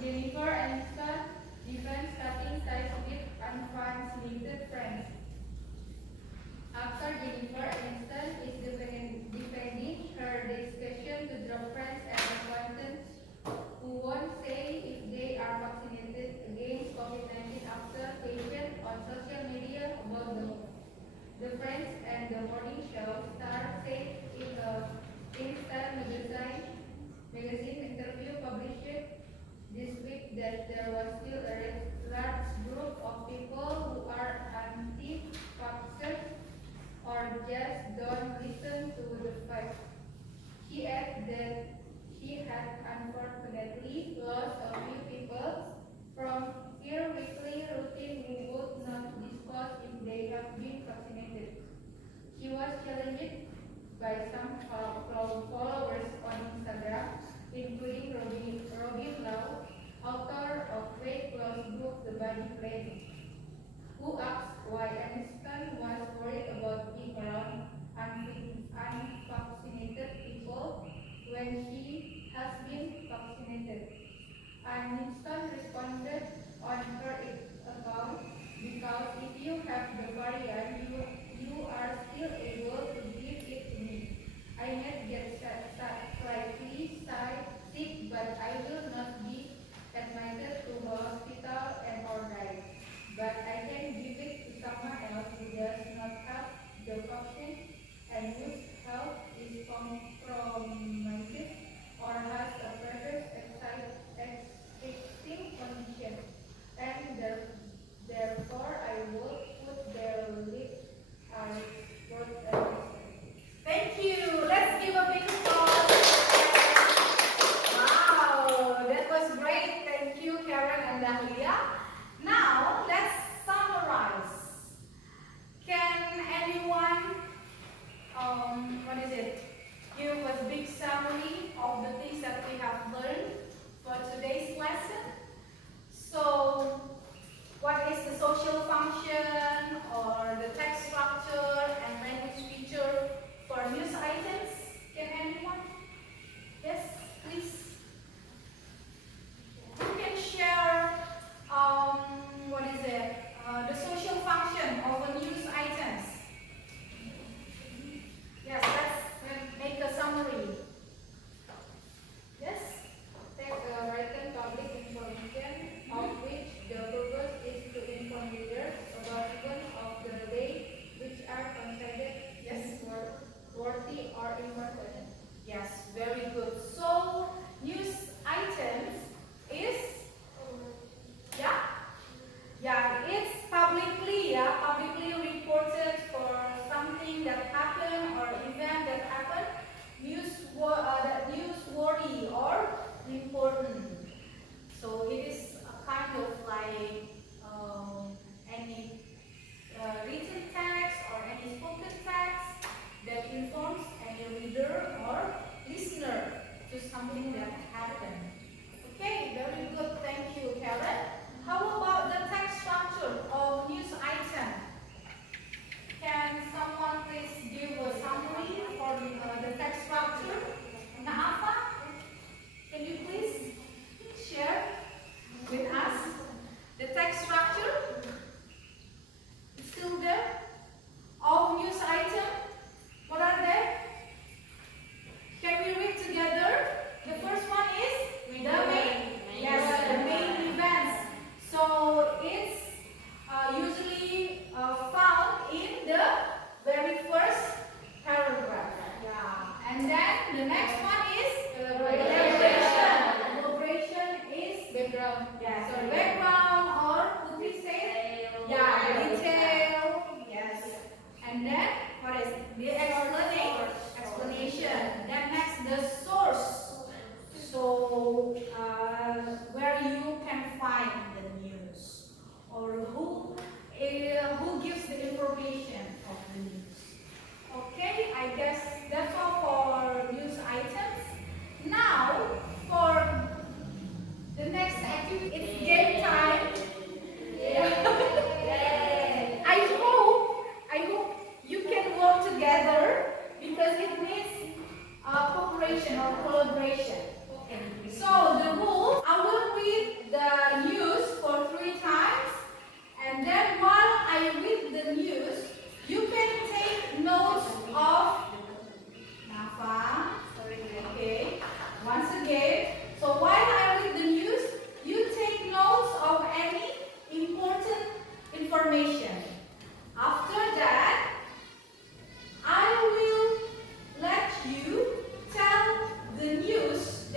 Jennifer Aniston defends cutting ties with unvaccinated friends. Actor Jennifer Aniston is defending her decision to drop friends and acquaintances who won't say if they are vaccinated against COVID-19 after questioned on social media about the Friends and the Morning Show star said in a InStyle magazine interview published this week that there was still a large group of people who are anti-vaxxers or just don't listen to the facts. He added that Aniston responded on her account, because if you have the variant, you are still able to give it to me. I might get slightly sick, but I will not be admitted to the hospital and or die. But I can give it to someone else who does not have the vaccine and whose health is compromised or has a previous existing condition. And therefore I will put their lips as word. Thank you. Let's give a big applause. Wow, that was great. Thank you, Karen and Dahlia. Now, let's summarize. Can anyone, give a big summary of the things that we have learned for today's lesson? So, what is the social function or the text structure and language feature for news items? Can anyone? Yes, please. Who can share the social function of a news items? Yes, let's make a summary. Yes? Take written public information, of which the purpose is to inform readers about events of the day which are considered worthy or important. Yes, very good. So, news items is, it's publicly reported for something that happened or event that happened, newsworthy or important. So it is a kind of like any written text or any spoken text that informs any reader or listener to something that happened. Okay, very good. Thank you, Karen. How about the text structure of news item? Can someone please give a summary for the text structure? Naafa, can you please share with us the text structure? It's still there? Of news item? What are they? Can we read together? The first one is the main events. So it's usually found in the very first paragraph. Yeah. And then the next one is elaboration. Elaboration is Background. yes. So background or could we say? Yeah, detail. Yes. And then what is the explanation? Then next the source. So where you can find the news or who gives the information of the news. Okay, I guess that's all for news items. Now for the next activity, it's game time. I hope you can work together because it needs cooperation or collaboration. So the rule, I will read the news for 3 times, and then while I read the news, you can take notes of Nafa. Okay. Once again, so while I read the news, you take notes of any important information. After that, I will let you tell the news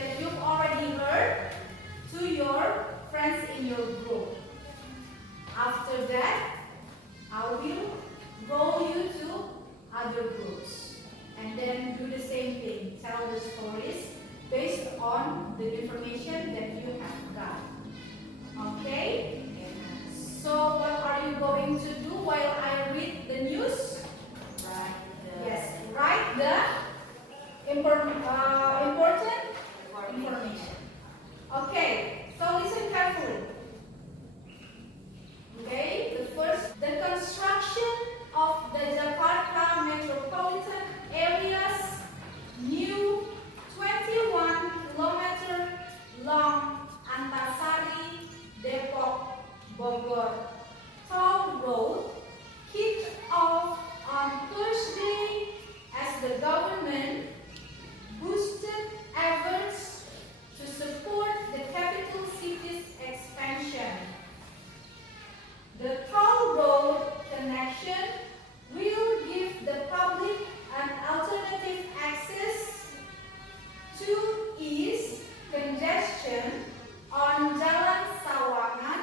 to ease congestion on Jalan Sawangan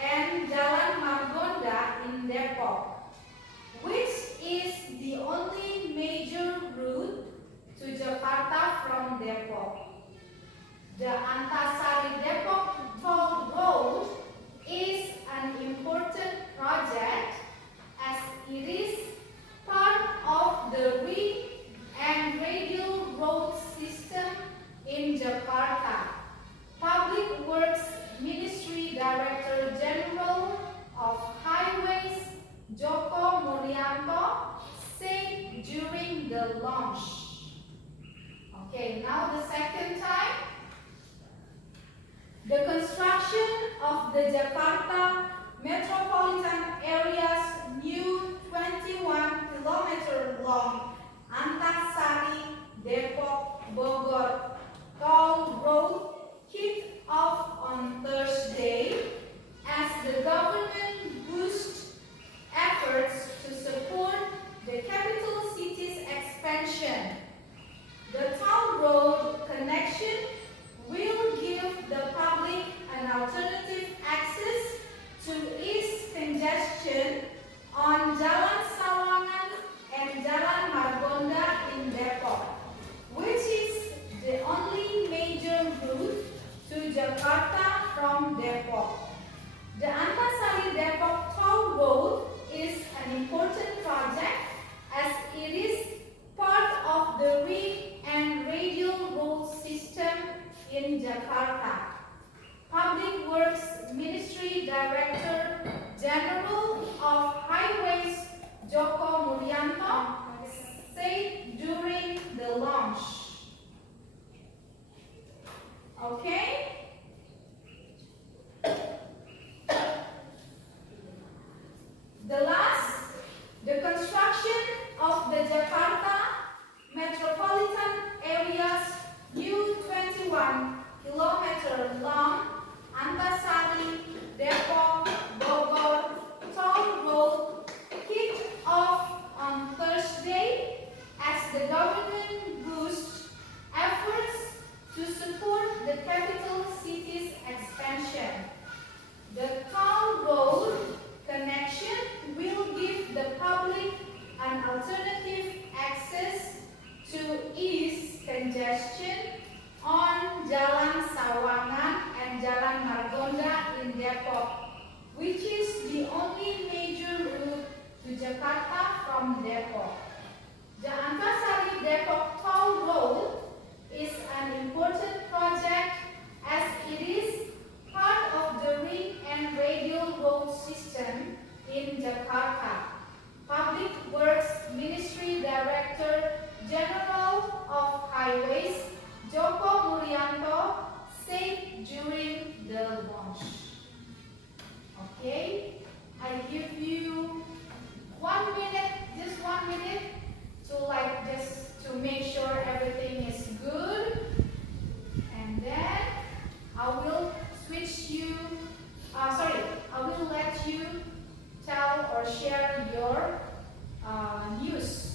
and Jalan Margonda in Depok, which is the only major route to Jakarta from Depok. The Antasari Depok Toll Road is an important project as it is part of the ring and radial road system in Jakarta. Public Works Ministry Director General of Highways Joko Muryanto said during the launch. Okay, now the second time. The construction of the Jakarta metropolitan area's new 21-kilometer long Antasari Depok Bogor toll road kicked off on Thursday as the government boosted efforts to support the capital city's expansion. The toll road connection will give the public an alternative access to ease congestion on Jalan Sawangan and Jalan Margonda in Depok, which is the only major route to Jakarta from Depok. The Antasari Depok toll road is an important project as it is part of the ring and radial road system in Jakarta. Public Works Ministry Director General of Highways Joko Muryanto said during the launch. Okay? The construction of the Jakarta metropolitan area's new 21-kilometer long Antasari Depok Bogor toll road kicked off on Thursday as the government boosted efforts to support the capital city's expansion. The toll road connection will give the public an alternative access to ease congestion on Jalan Sawangan and Jalan Margonda in Depok, which is the only major route to Jakarta from Depok. The Antasari Depok toll road is an important project as it is part of the ring and radial road system in Jakarta. Public Works Ministry Director General of Highways Joko Muryanto said during the launch. Okay, I give you 1 minute, just 1 minute to make sure everything is good, and then I will let you tell or share your news.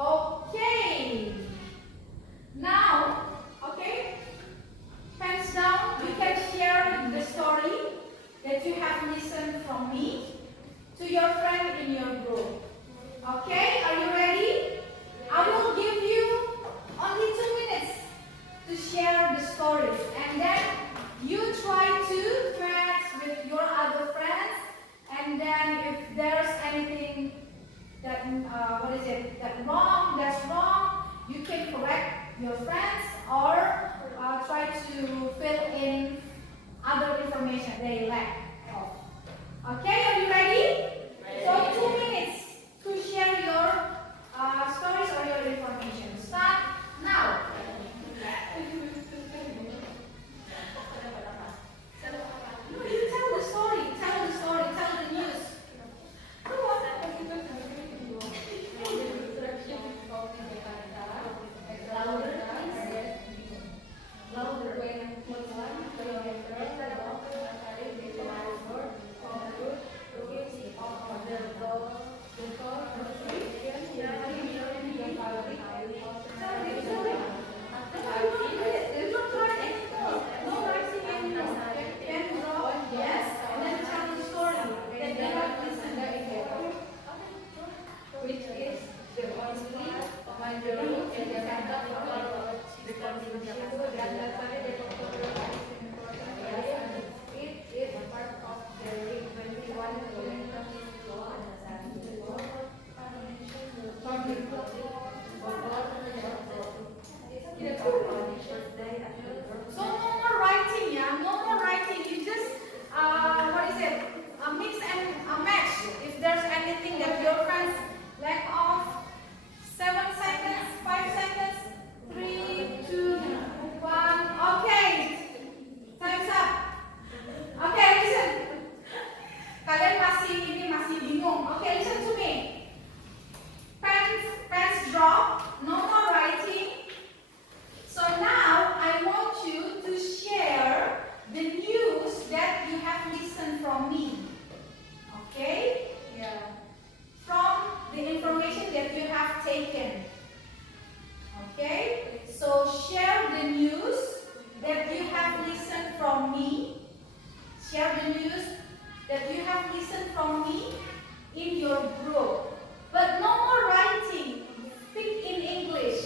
Okay. Now, okay, hands down, you can share the story that you have listened from me to your friend in your group. Okay, are you ready? I will give you only 2 minutes to share the stories, and then you try to interact with your other friends, and then if there's anything that that's wrong, you can correct your friends or try to fill in other information they lack of. Okay, are you ready? So 2 minutes to share your stories or your information. Start now. No, you tell the story. Tell the story. Tell bingung. Okay, listen to me. Pens drop, no more writing. So now I want you to share the news that you have listened from me. Okay? Yeah. From the information that you have taken. Okay? So share the news that you have listened from me. Share the news that you have listened from me in your group. But no more writing. Speak in English.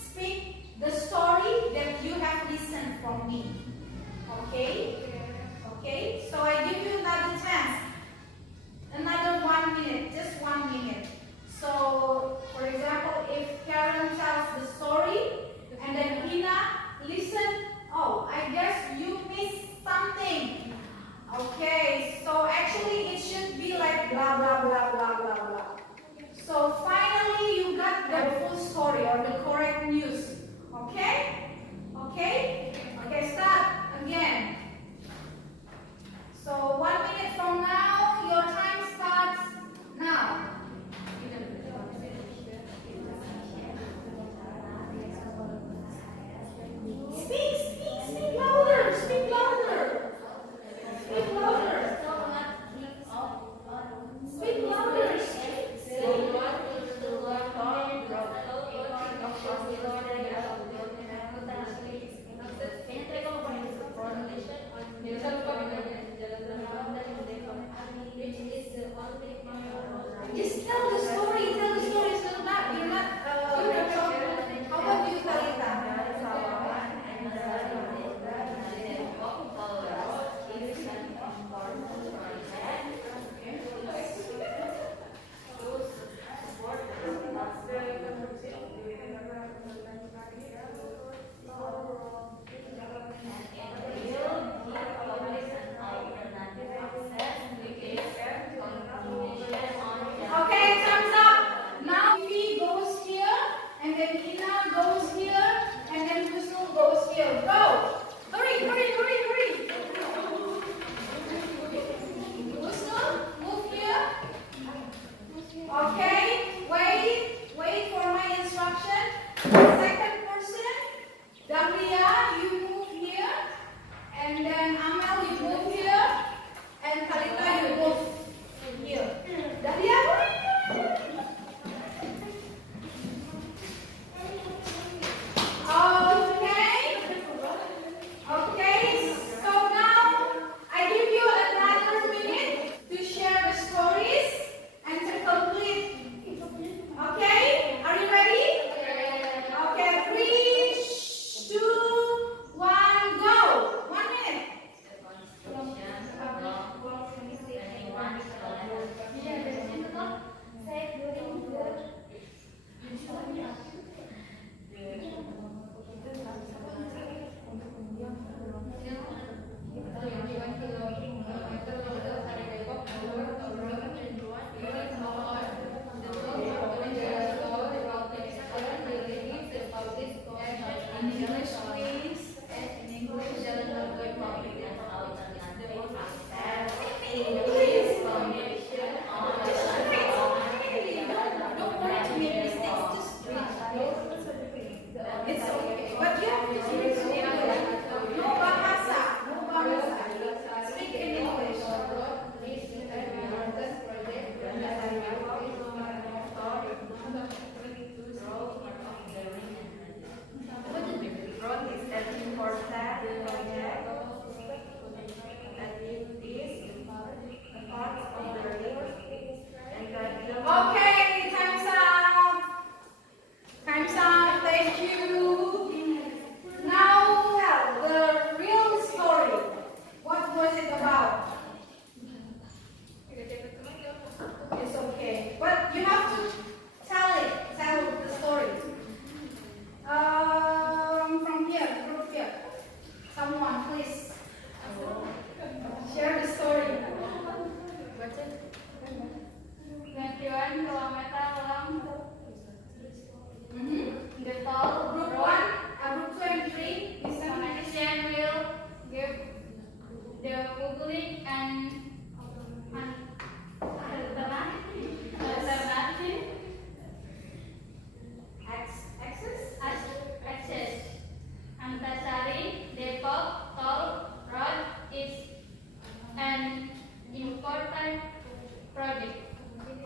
Speak the story that you have listened from me. Okay? Okay? So I give you another chance. Another 1 minute. Just 1 minute. So, for example, if Karen tells the story and then Ina listen, oh, I guess you missed something. Okay, so actually it should be like blah blah blah blah blah blah. So finally you got the full story or the correct news. Okay? Okay? Okay, start again. So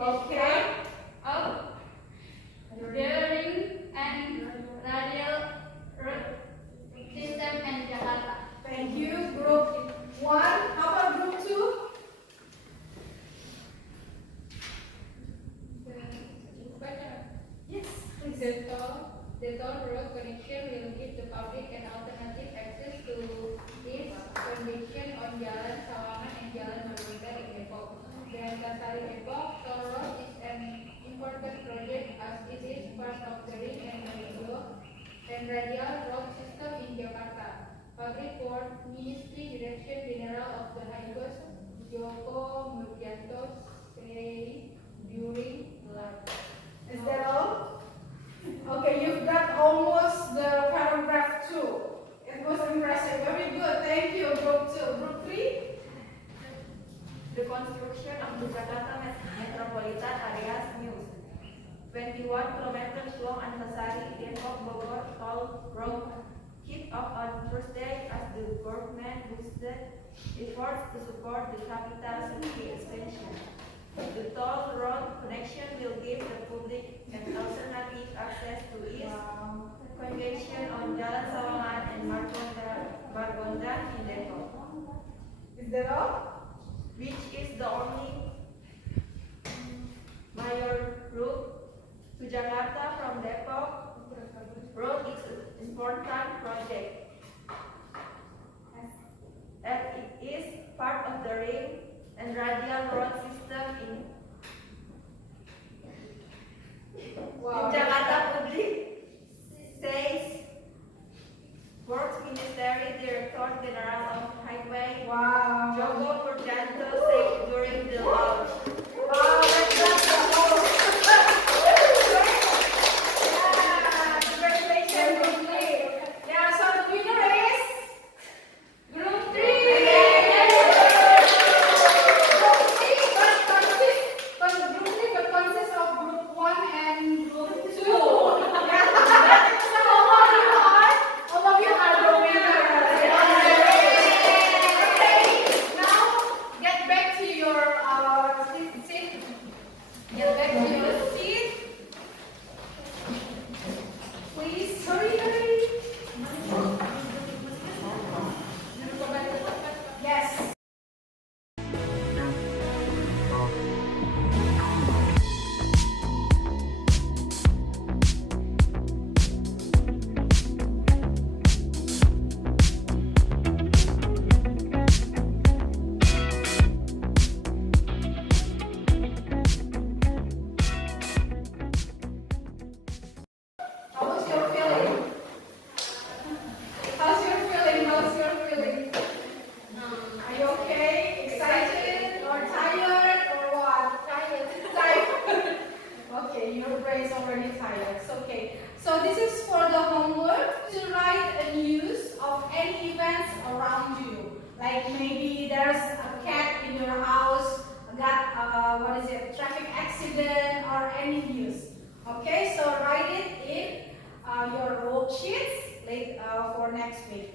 Okay. of Daring and Radial System and Jakarta. Thank you. Group 1. How about group 2? Yes, please. The toll road connection will give the public an alternative access to its condition on Jalan Sawangan and Jalan Margonda in Depok. The Antasari Depok toll road is an important project as it is part of the ring and radial road system in Jakarta. Public Works Ministry Direction General of the Highways Joko Murjanto said during live. Is that all? Okay, you've got almost the paragraph 2. It was impressive. Very good. Thank you, group 2. Group 3? The construction of the Jakarta Metropolitan Areas News. 21 kilometers long Antasari Depok Bogor toll road kicked off on Thursday as the government boosted efforts to support the capital city expansion. The toll road connection will give the public an alternative access to its congestion on Jalan Sawangan and Margonda in Depok. Is that all? Which is the only major route to Jakarta from Depok. Road is an important project as it is part of the ring and radial road system in Jakarta Public, says Works Ministry Director General of Highway Joko Murjanto said during the launch. Wow, that's wonderful. Yeah, congratulations, group 3. Yeah, so the winner is group 3. Group 3 but consists of group 1 and group 2. So all of you are the winners. Okay, now get back to your seat. Get back to your seat. Please hurry. Yes. How was your feeling? How's your feeling? Are you okay? Excited or tired or what? Tired. Okay, your brain's already tired. It's okay. So this is for the homework to write a news of any events around you. Like maybe there's a cat in your house, got traffic accident or any news. Okay, so write it in your worksheets for next week.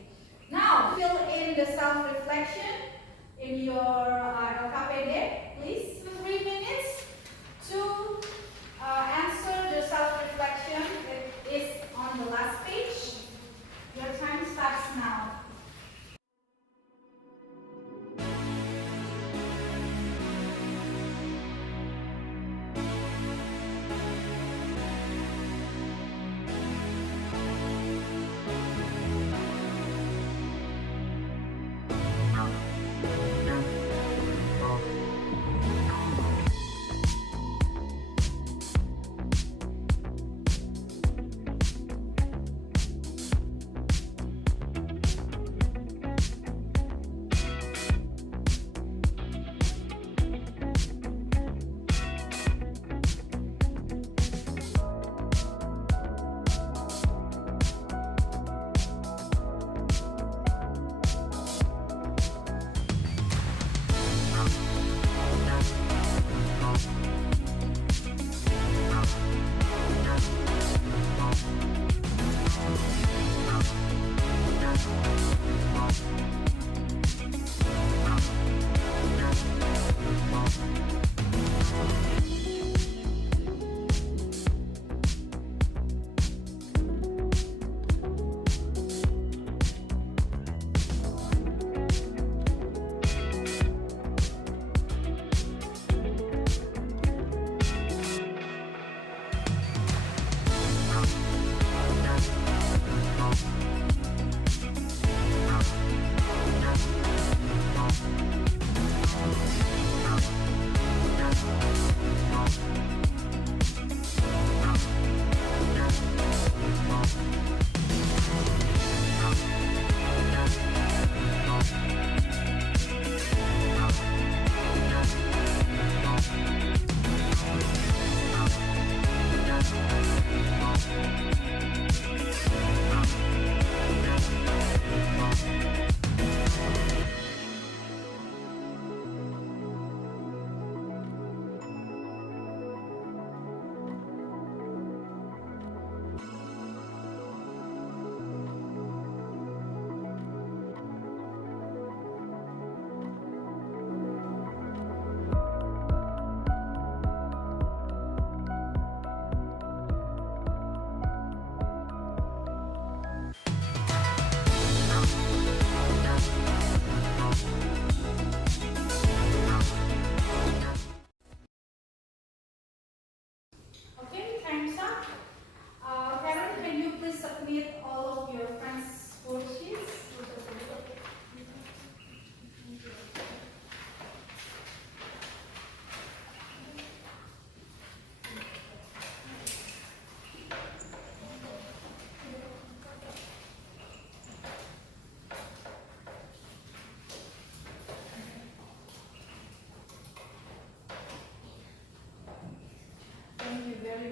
Now, fill in the self-reflection in your LKPD, please. 3 minutes to answer the self-reflection. It is on the last page. Your time starts now.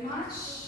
much.